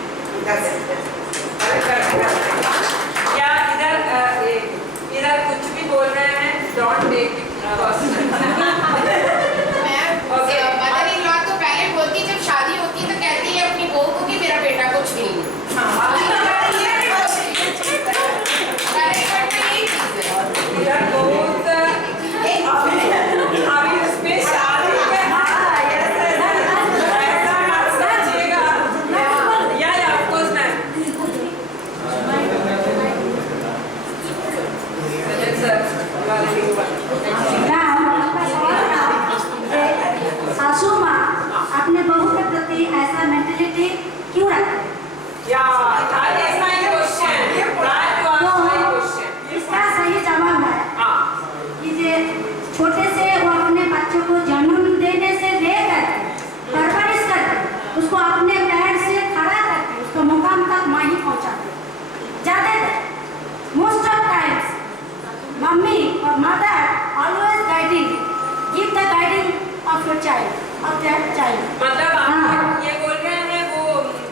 या इधर कुछ भी बोल रहे हैं, don't take it personal. Mother in law तो पहले बोलती, जब शादी होती तो कहती है अपनी बहू को कि मेरा बेटा कुछ नहीं। इधर बहुत अभी उसमें शादी का ऐसा मत समझिएगा। या ऑफ कोर्स मैम। सासू माँ अपने बहू के प्रति ऐसा मेंटेलिटी क्यों रखती है? इसका सही जवाब है कि जे छोटे से वो अपने बच्चों को जन्म देने से लेकर परवरिश करके उसको अपने पैर से खड़ा करके उसको मुकाम तक माँ ही पहुँचाते। ज्यादातर मोस्ट ऑफ टाइम्स मम्मी और mother always guiding, give the guiding of your child, of that child. मतलब आप ये बोल रहे हैं वो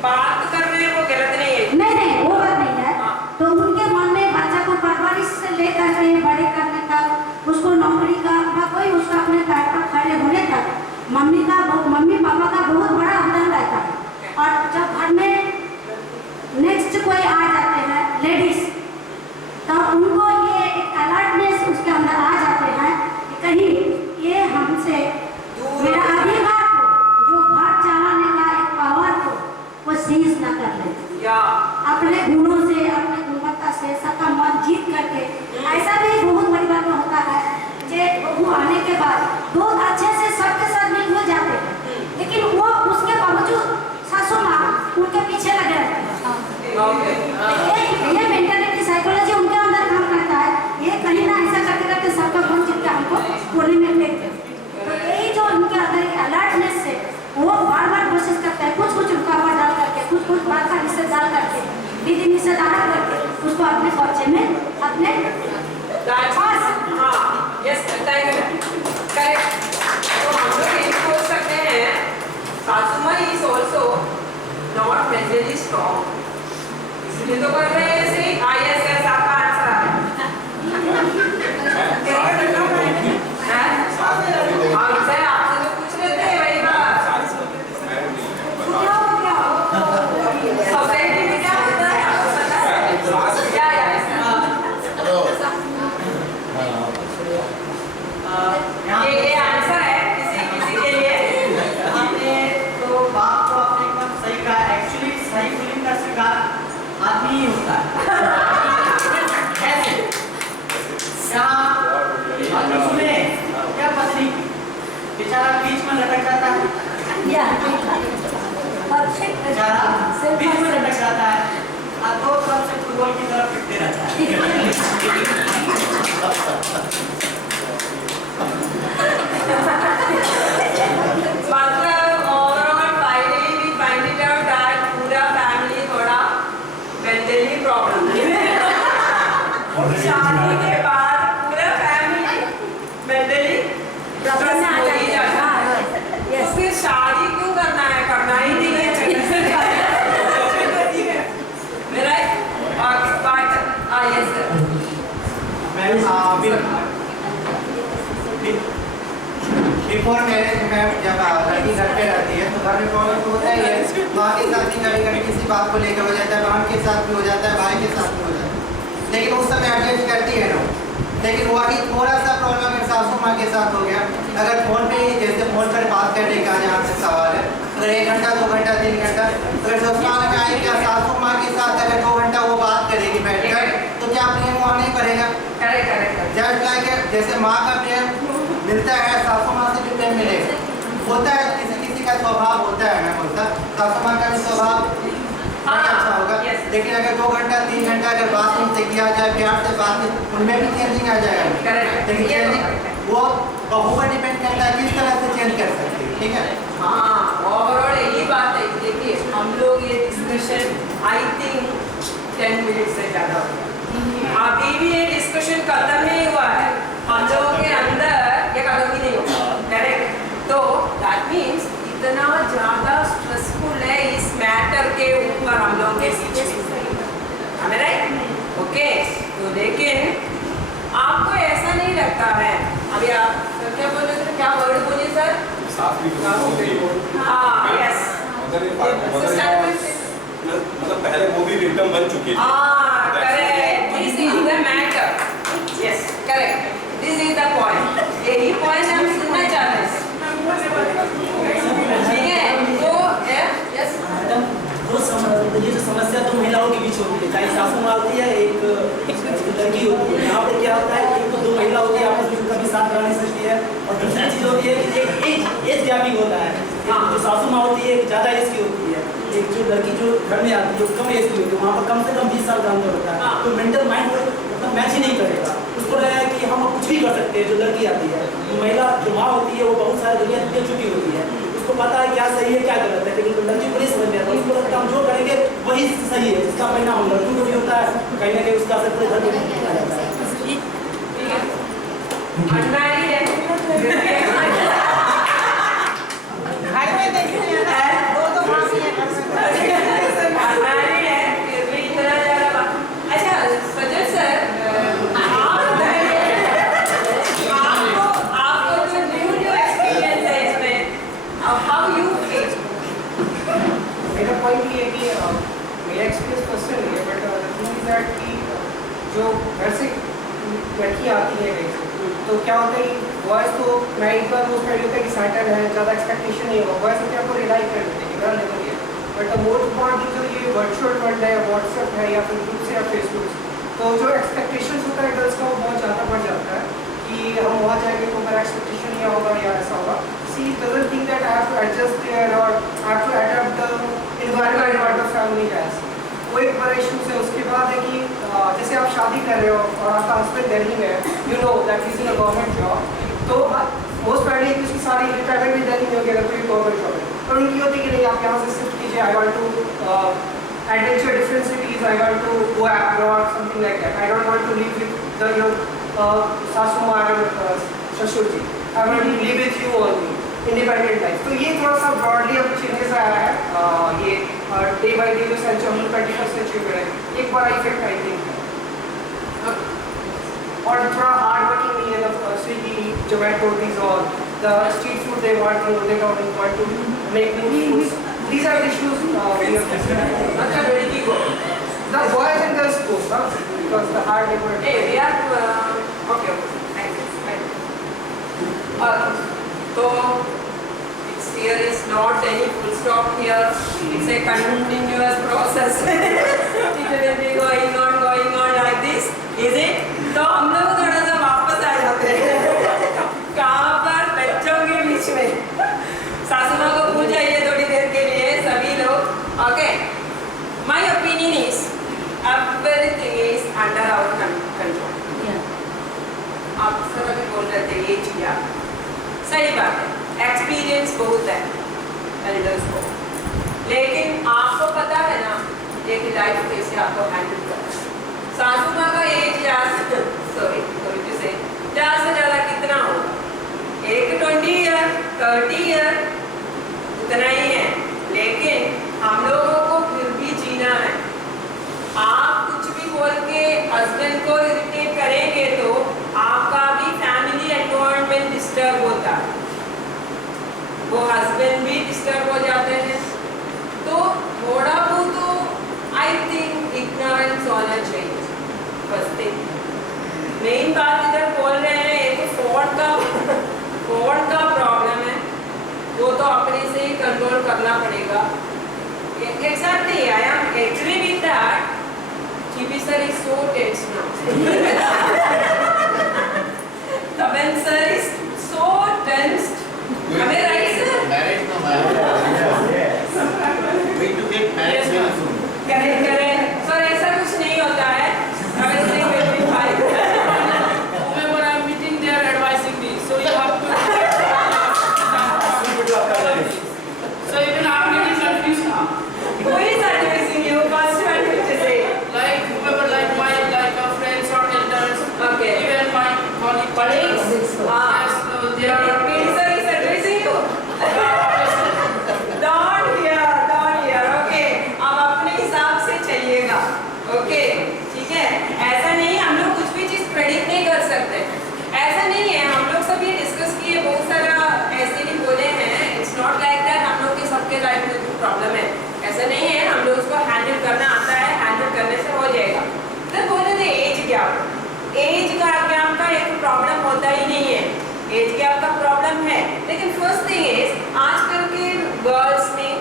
बात कर रहे हैं वो गलत नहीं है? नहीं वो बात नहीं है। तो उनके मन में बच्चा को परवरिश से लेकर के बड़े करने तक, उसको नौकरी का कोई उसका अपने पैर पर खड़े होने तक मम्मी पापा का बहुत बड़ा योगदान रहता है। और जब घर में नेक्स्ट कोई आ जाते हैं लेडीज, तब उनको ये एक अलर्टनेस उसके अंदर आ जाते हैं कि कहीं ये हमसे मेरा अधिकार को, जो घर चलाने का एक पावर को वो सीज न कर ले, अपने गुणों से, अपने गुणवत्ता से सबका मन जीत करके। ऐसा भी बहुत परिवार में होता है कि बहू आने के बाद बहुत अच्छे से सबके साथ मिल हो जाते हैं, लेकिन वो उसके बावजूद सासू माँ उनके पीछे लगे रहते हैं। ये मेंटालिटी साइकोलॉजी उनके अंदर काम करता है। ये कहीं ना ऐसा करते करते सबका मन जीत के हमको कोने में फेंक देते हैं। तो यही जो उनके अंदर अलर्टनेस से वो बार कोशिश करते हैं, कुछ रुकावट डाल करके, कुछ बाधा निषेध डाल करके, विधि निषेध डाल करके उसको अपने बच्चे में अपने तो हम लोग ये सोच सकते हैं सासू माँ is also not mentally strong, इसलिए तो कर रहे हैं ऐसे। ISS आपका आंसर है। हमसे आपसे तो पूछ लेते हैं वही बात। सोसाइटी में क्या होता है आपको पता है? क्या ये आंसर है किसी के लिए। आपने तो बात को आपने एकदम सही कहा। एक्चुअली सही फीलिंग का शिकार आदमी ही होता है। ऐसे क्या आपने सुने क्या पत्नी बेचारा बीच में लटक जाता है, बेचारा बीच में लटक जाता है और दो तरफ से फुटबॉल की तरफ पिटते रहता है। मतलब overall finally we find it out that पूरा फैमिली थोड़ा मेंटली प्रॉब्लम है। शादी के बाद पूरा फैमिली मेंटली प्रॉब्लम में आ जाता है। तो फिर शादी क्यों करना है? करना ही नहीं है। मेरा बात yes sir। बिफोर मैरिज में जब लड़की घर पे रहती है तो घर में प्रॉब्लम तो होता ही है, माँ के साथ भी कभी कभी किसी बात को लेकर हो जाता है, बहन के साथ भी हो जाता है, भाई के साथ भी हो जाता है, लेकिन उस समय एडजस्ट करती है ना। लेकिन वही थोड़ा सा प्रॉब्लम अगर सासू माँ के साथ हो गया, अगर फोन पे जैसे फोन पर बात करने का जहाँ तक सवाल है, अगर 1 घंटा 2 घंटा 3 घंटा अगर ससुराल में आए क्या सासू माँ के साथ अगर 2 घंटा वो बात करेगी बैठकर, तो क्या प्रेम वहाँ नहीं बढ़ेगा? जस्ट लाइक जैसे माँ का प्रेम मिलता है, सासू माँ से भी प्रेम मिलेगा। होता है किसी किसी का स्वभाव होता है ना, बोलता सासू माँ का भी स्वभाव अच्छा होगा, लेकिन अगर 2 घंटा 3 घंटा अगर बात उनसे किया जाए, प्यार से बात, उनमें भी चेंजिंग आ जाएगा। लेकिन चेंजिंग वो बहू पर डिपेंड करता है किस तरह से चेंज कर सकती है, ठीक है? हाँ, ओवरऑल यही बात है। देखिए हम लोग ये डिस्कशन आई थिंक 10 मिनट से ज़्यादा हो गया, अभी भी ये डिस्कशन खत्म नहीं हुआ है, हम लोगों के अंदर ये खत्म ही नहीं हुआ, करेक्ट? तो दैट मीन्स इतना ज़्यादा स्ट्रेसफुल है इस मैटर के ऊपर हम लोग के बीच में, हमें राइट? ओके, तो लेकिन आपको ऐसा नहीं लगता है, अभी आप क्या बोल रहे थे, क्या वर्ड बोलिए सर? हाँ, यस, मतलब पहले वो भी विक्टिम बन चुकी थी। हाँ, correct, this is the matter, yes, correct, this is the point, यही पॉइंट हम सुनना चाहते हैं, ठीक है? तो यस मैडम, ये जो समस्या 2 महिलाओं के बीच होती है, चाहे सासू माँ होती है, एक लड़की होती है, यहाँ पे क्या होता है, एक तो 2 महिला होती है, आपस में उनका भी साथ रहने सकती है, और दूसरी चीज़ होती है कि एक एज गैपिंग होता है, जो सासू माँ होती है एक ज़्यादा एज की होती है, एक जो लड़की जो घर में आती है वो कम एज की होती है, वहाँ पर कम से कम 20 साल का अंतर होता है, तो मेंटल माइंड मतलब मैच ही नहीं करेगा, उसको लगेगा कि हम कुछ भी कर सकते हैं। जो लड़की आती है, महिला जो माँ होती है वो बहुत सारी दुनिया देख चुकी होती है, उसको पता है क्या सही है क्या गलत है, लेकिन लड़की को नहीं समझ में आता, उसको लगता है हम जो करेंगे वही सही है, जिसका परिणाम हम लड़की को भी होता है, कहीं ना कहीं उसका असर पूरे घर में आ जाता है। मेरा पॉइंट ये है कि मेरा एक्सपीरियंस पर्सनल है, but the thing is that कि जो घर से लड़की आती है कहीं से, तो क्या होता है कि बॉयज़ तो मैं एक बार वो खड़ी होता है कि सैटल है, ज़्यादा एक्सपेक्टेशन नहीं होगा, बॉयज़ अपने आपको रिलाई कर देते हैं कि मेरा लेवल है, बट द मोस्ट इम्पॉर्टेंट जो ये वर्चुअल वर्ल्ड है, व्हाट्सएप है या फिर ग्रुप से या फेसबुक, तो जो एक्सपेक्टेशन होता है गर्ल्स का वो बहुत ज़्यादा बढ़ जाता है कि हम वहाँ जाएंगे तो मेरा एक्सपेक्टेशन ये होगा या ऐसा होगा। She doesn't think that I have to adjust there or I have to adapt the environment what the family has. वो एक बड़ा इशू है। उसके बाद है कि जैसे आप शादी कर रहे हो और आपका हस्बैंड दिल्ली में है, you know that is in a government job, तो मोस्ट प्राइडली उसकी सारी रिटायरमेंट भी दिल्ली में होगी अगर कोई गवर्नमेंट जॉब है, और उनकी होती है कि नहीं आप यहाँ से शिफ्ट कीजिए, I want to adventure different cities, I want to go abroad, something like that. I don't want to live with the सासू माँ और ससुर जी, I want to live with you only, independent life. तो ये थोड़ा सा broadly अब changes आया है, ये डे बाई डे जो सेंचुरी हम 21st सेंचुरी में है, एक बड़ा इफेक्ट आई थिंक, और थोड़ा हार्ड वर्किंग नहीं है, Swiggy Zomato these all the street food they want to make new foods. These are the issues we are facing. The boys and girls both, because the hard labor. Hey, we are okay. So here is not any full stop here. It's a continuous process. It will be going on like this. Is it? तो हम लोग थोड़ा सा वापस आ जाते हैं. कहाँ पर बच्चों के बीच में सासू माँ को भूल जाइए थोड़ी देर के लिए सभी लोग. Okay. My opinion is everything is under our control. आप सब अभी बोल रहे थे ये किया, सही बात है, एक्सपीरियंस बहुत है एल्डर्स को, लेकिन आपको पता है ना एक लाइफ कैसे आपको हैंडल करना है. सासू माँ का एज ज़्यादा से ज़्यादा कितना होगा, एक 20 ईयर 30 ईयर उतना ही है, लेकिन हम लोगों को फिर भी जीना है. आप कुछ भी बोल के हस्बैंड को इरिटेट करेंगे तो आपका भी फैमिली एनवायरनमेंट डिस्टर्ब होता है, वो हस्बैंड भी डिस्टर्ब हो जाते हैं। तो थोड़ा बहुत तो आई थिंक इग्नोरेंस होना चाहिए। फर्स्ट थिंग मेन बात इधर बोल रहे हैं एक फोन का प्रॉब्लम है, वो तो अपने से ही कंट्रोल करना पड़ेगा। Exactly, I am agree with that. Chibi sir is so tense now. Taban sir is so tense. Am I right, sir? Marriage no marriage. Going to get married very soon. Correct. Sir, ऐसा कुछ नहीं होता है। Everything will be fine. Whoever I am meeting, they are advising me. So you have to. So even I am getting confused now. Who is advising you? First one to say. Like whoever, like my friends or elders. Okay. Even my colleagues. Colleagues. Yes, they are. Piri sir is advising you. Don't hear. Okay. अब अपने हिसाब से चलिएगा। Okay. ठीक है। ऐसा नहीं हम लोग कुछ भी चीज प्रेडिक्ट नहीं कर सकते। ऐसा नहीं है, हम लोग सब ये डिस्कस किए, बहुत सारा ऐसे भी बोले हैं। इट्स नॉट लाइक दैट हम लोग के सबके लाइफ में कोई प्रॉब्लम है, ऐसा नहीं है। हम लोग उसको हैंडल करना आता है, हैंडल करने से हो जाएगा। तो बोले थे एज गैप का एक प्रॉब्लम होता ही नहीं है। एज गैप का प्रॉब्लम है, लेकिन फर्स्ट थिंग इज आजकल के गर्ल्स में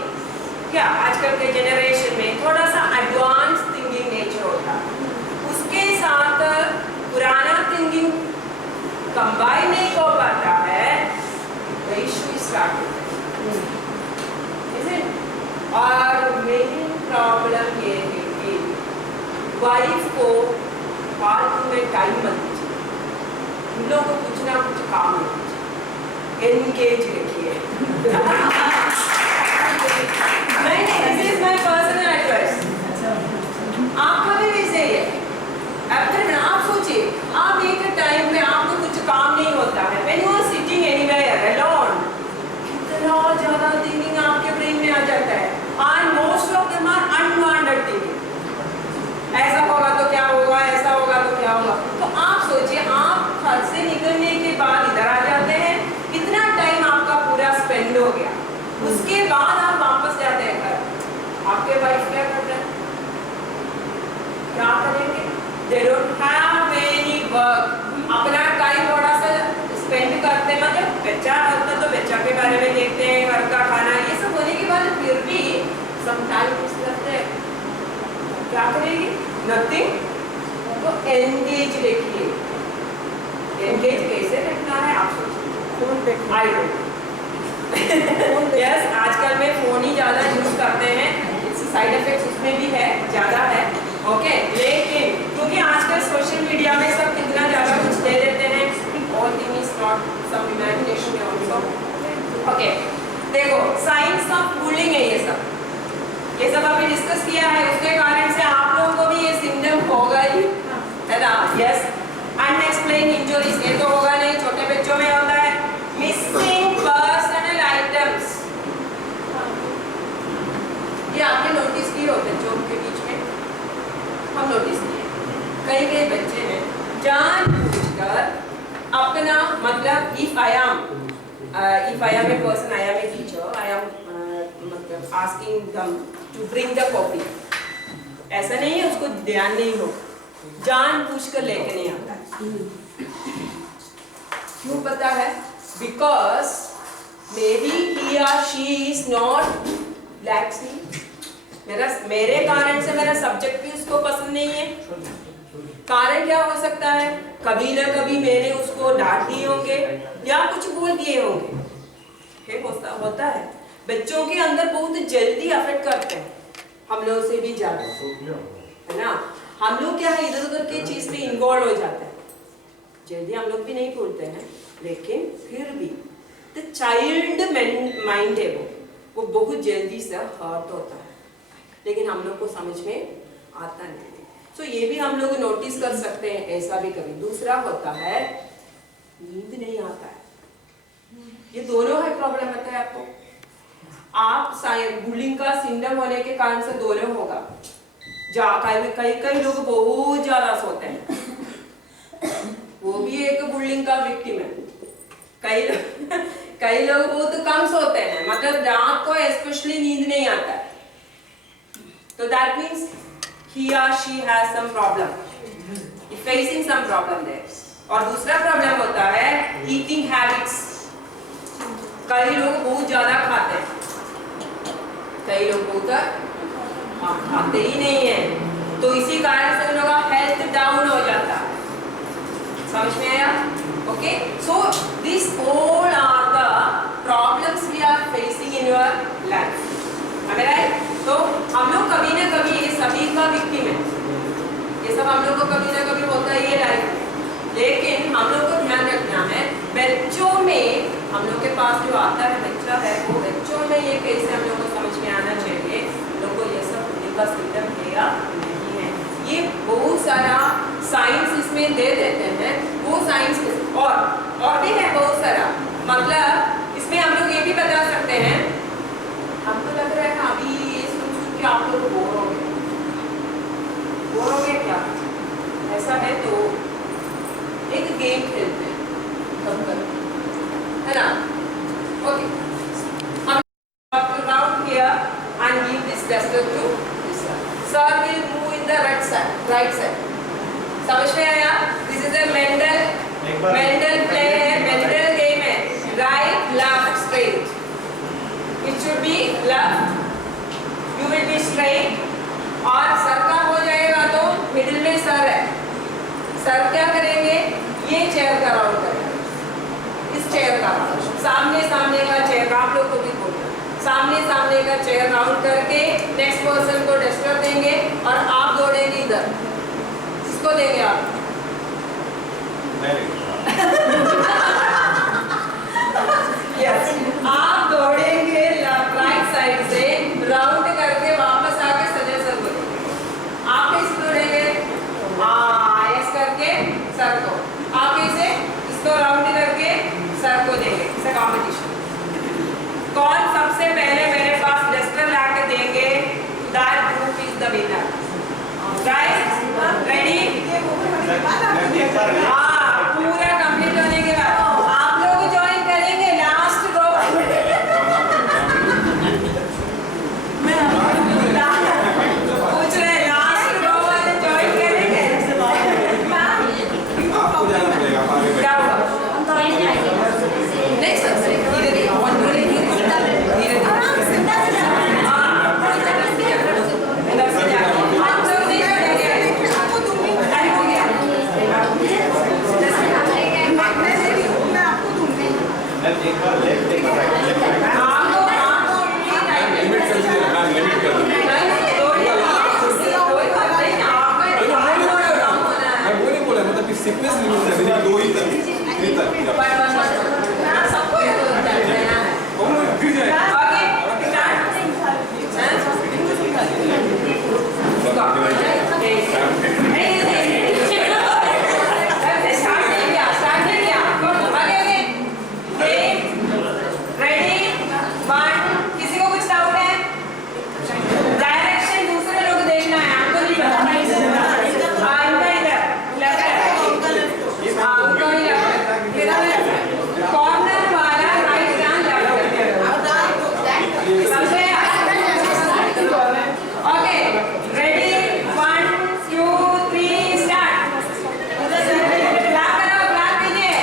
क्या आजकल के जनरेशन में थोड़ा सा एडवांस थिंकिंग नेचर होता है, उसके साथ पुराना थिंकिंग कंबाइन नहीं हो पाता है, the issue is started. और मेन प्रॉब्लम ये है कि वाइफ को फालतू में टाइम मत दीजिए, उन लोगों को कुछ ना कुछ काम दीजिए, एनगेज रखिए। नहीं, this is my personal advice. आपका भी वैसे ही है। अगर आप सोचिए, आप एक टाइम में आपको कुछ काम नहीं होता है, when you are sitting anywhere alone, कितना ज़्यादा थिंकिंग आपके ब्रेन में आ जाता है, and most of them are unwanted thinking. ऐसा होगा तो क्या होगा, ऐसा होगा तो क्या होगा। तो आप सोचिए, आप घर से निकलने के बाद इधर आ जाते हैं, इतना टाइम आपका पूरा स्पेंड हो गया, उसके बाद आप वापस जाते हैं घर, आपके वाइफ क्या कर रहे हैं, क्या करेंगे? They don't have any work. अपना टाइम थोड़ा सा स्पेंड करते हैं, मतलब बच्चा होता तो बच्चा के बारे में देखते हैं, घर का खाना, ये सब होने के बाद फिर भी some time लगते हैं, क्या करेगी? Nothing. तो एंगेज रखिए। एंगेज कैसे रखना है आप सोचिए। आई डोंट यस, आजकल में फोन ही ज़्यादा यूज करते हैं, साइड इफेक्ट्स उसमें भी है, ज़्यादा है। ओके, लेकिन क्योंकि आजकल सोशल मीडिया में सब कितना ज़्यादा कुछ दे देते हैं, all thing is not some imagination also. Okay, देखो साइंस ऑफ बुलिंग है ये सब अभी डिस्कस किया है, उसके कारण से आप लोगों को भी ये सिम्टम होगा ही, है ना? यस, अनएक्सप्लेन्ड इंजरीज, ये तो होगा नहीं, छोटे बच्चों में होता है। मिसिंग पर्सनल आइटम्स, ये आपने नोटिस किए हो बच्चों के बीच में, हम नोटिस किए कई बच्चे हैं जानबूझकर अपना, मतलब if I am a person, I am a teacher, I am मतलब asking them to bring the copy, ऐसा नहीं है उसको ध्यान नहीं हो, जानबूझकर लेके नहीं आता है। क्यों पता है? Because maybe he or she is not likes me, मेरे कारण से मेरा सब्जेक्ट भी उसको पसंद नहीं है। कारण क्या हो सकता है? कभी ना कभी मैंने उसको डांट दिए होंगे या कुछ बोल दिए होंगे, होता है। बच्चों के अंदर बहुत जल्दी अफेक्ट करते हैं, हम लोग से भी ज्यादा, है ना? हम लोग क्या है, इधर उधर की चीज में इन्वॉल्व हो जाते हैं, जल्दी हम लोग भी नहीं भूलते हैं, लेकिन फिर भी द चाइल्ड माइंड है वो बहुत जल्दी से हर्ट होता है, लेकिन हम लोग को समझ में आता नहीं। तो ये भी हम लोग नोटिस कर सकते हैं, ऐसा भी कभी। दूसरा होता है नींद नहीं आता है, ये दोनों है प्रॉब्लम होता है आपको। आप बुलिंग का सिंड्रोम होने के कारण से दोनों होगा, कई लोग बहुत ज्यादा सोते हैं, वो भी एक बुलिंग का विक्टिम है। कई लोग बहुत कम सोते हैं, मतलब रात को स्पेशली नींद नहीं आता है, तो that means he or she has some problem, facing some problem there. और दूसरा प्रॉब्लम होता है eating habits. कई लोग बहुत ज्यादा खाते हैं, कई लोग बहुत खाते ही नहीं है, तो इसी कारण से उन लोगों का हेल्थ डाउन हो जाता है। समझ में आया? Okay, so this all are the problems we are facing in your life. Right? तो हम लोग कभी ना कभी ये सभी का विक्टिम है, ये सब हम लोग को कभी ना कभी होता ही है लाइफ में, लेकिन हम लोग को ध्यान रखना है बच्चों में, हम लोग के पास जो आता है बच्चा है, वो बच्चों में ये कैसे हम लोग को समझ में आना चाहिए, लोग को ये सब होने का सिम्टम है या नहीं है। ये बहुत सारा साइंस इसमें दे देते हैं, वो साइंस और भी है बहुत सारा, मतलब इसमें हम लोग ये भी बता सकते हैं, हमको लग रहा है अभी ये सुन के आप लोग बोर हो गए क्या? ऐसा है तो एक गेम खेलते हैं, है ना? ओके, हम round here and give this duster to this one. Sir will move in the right side. समझ में आया? This is a mental play है, mental game है. Right, left, straight. It should be left. You will be straight. और sir का हो जाएगा तो मिडिल में सर है. सर क्या करेंगे? ये चेयर का राउंड करेंगे, इस चेयर का सामने का चेयर, आप लोग को भी बोलना, सामने का चेयर राउंड करके नेक्स्ट पर्सन को डस्टर देंगे और आप दौड़ेंगे इधर. किसको देंगे आप? यस, आप दौड़ेंगे राइट साइड से राउंड करके वापस आके सजल सर को देंगे. आप कैसे दौड़ेंगे? यस करके सर को, आप कैसे इसको राउंड करके सर को देंगे. It's competition. कौन सबसे पहले मेरे पास डस्टर लाके देंगे, that group is the winner. Guys ready? पूरा कंप्लीट होने के बाद आप लोग ज्वाइन करेंगे लास्ट रो. पूछ रहे लास्ट रो वाले ज्वाइन करेंगे? आपको जाना पड़ेगा आगे क्या होगा? नहीं सर, धीरे एक बार लेफ्ट एक बार राइट. सिकनेस लिमिट है, दो ही तक सबको ये होता है गिर जाए. आगे किसी को कुछ डाउट है? डायरेक्शन दूसरे लोग देखना है, आपको नहीं पता. कॉर्नर वाला राइट ध्यान ओके, रेडी? 1 2 3 स्टार्ट. क्लैप करो, क्लैप कीजिए.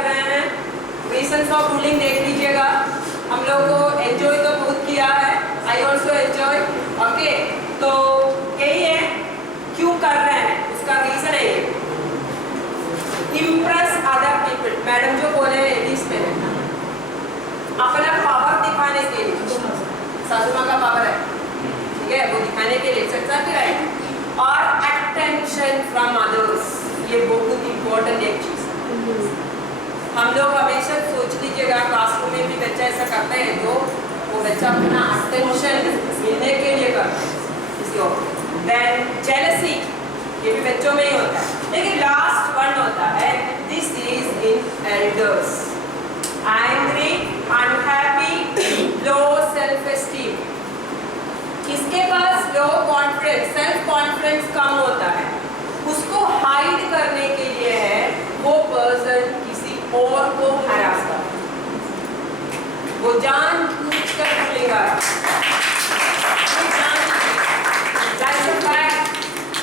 कर रहे हैं, रीजंस ऑफ बुलिंग देख लीजिएगा। हम लोग को एंजॉय तो बहुत किया है, आई ऑल्सो एंजॉय। ओके, तो यही है क्यों कर रहे हैं, उसका रीजन है ये, इम्प्रेस अदर पीपल। मैडम जो बोले लेडीज पे है, अपना पावर दिखाने के लिए, सासू माँ का पावर है, ठीक है, वो दिखाने के लिए सक्सेस राइट, और अटेंशन फ्रॉम अदर्स, ये बहुत इंपॉर्टेंट एक चीज है। हम लोग हमेशा सोच लीजिएगा, क्लासरूम में भी बच्चे ऐसा करते हैं, जो वो बच्चा अपना अटेंशन मिलने के लिए करते हैं किसी और। देन जेलसी, ये भी बच्चों में ही होता है, लेकिन लास्ट वन होता है, this is in elders, angry, unhappy, low self esteem. किसके पास लो कॉन्फिडेंस, सेल्फ कॉन्फिडेंस कम होता है, उसको हाइड करने के लिए है वो पर्सन किसी और को हरास कर, वो जानबूझकर बोलेगा,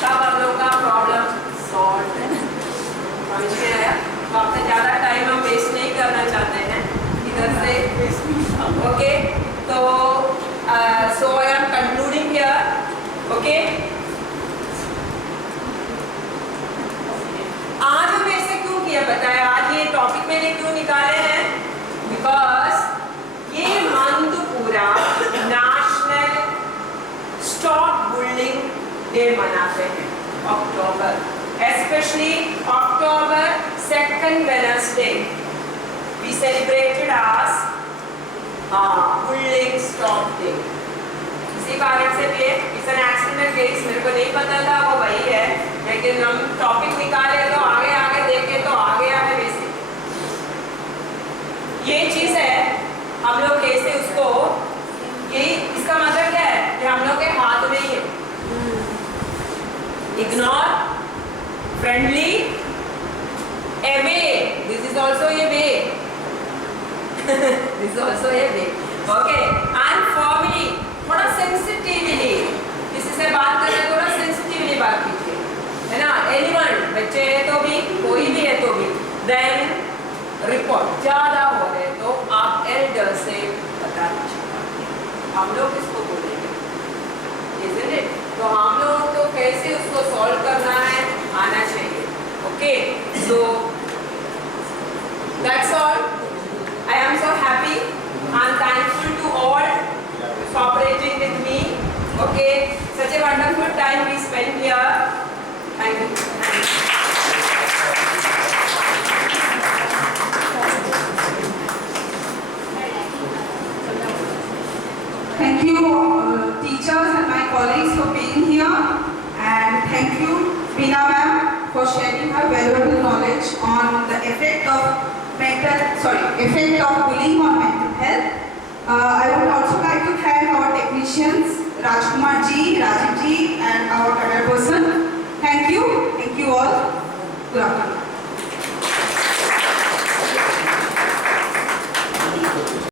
तब हम लोग का प्रॉब्लम सॉल्व है। समझ में आया? तो आपसे ज़्यादा टाइम हम वेस्ट नहीं करना चाहते हैं इधर से। ओके, तो so I am concluding here. Okay, आज हम ऐसे क्यों किया बताया, आज ये टॉपिक मैंने क्यों निकाले हैं, बिकॉज ये मंथ पूरा नेशनल स्टॉप बुलिंग डे मनाते हैं, October, specially October 2nd Wednesday we celebrated as bullying stop day। इसी कारण से भी इट्स एन एक्सीडेंटल केस, मेरे को नहीं पता था वो वही है, लेकिन हम टॉपिक निकाले तो आगे आगे देखे तो आगे आगे वैसे ये चीज है, हम लोग कैसे उसको, यही इसका मतलब क्या है कि हम लोग के हाथ में ही है। Ignore, friendly, away, this is also a way, this is also a way. Okay, and formally, थोड़ा सेंसिटिवली किसी से बात कर रहे हैं, थोड़ा सेंसिटिवली बात कीजिए, है ना, एनीवन, बच्चे है तो भी, कोई भी है तो भी। देन रिपोर्ट, ज्यादा हो रहे तो आप एल्डर से बता दीजिए, हम लोग किसको बोलेंगे, isn't it? तो हम लोग को कैसे उसको सॉल्व करना है आना चाहिए। Okay, so that's all. I am so happy and thankful to all cooperating with me. Okay, such a wonderful time we spent here. Thank you. Thank you, teachers and my colleagues for being here, and thank you, Veena ma'am, for sharing her valuable knowledge on the effect of bullying on mental health. I would also like to thank our technicians, Rajkumar ji, Rajiv ji, and our other person. Thank you all. Good afternoon.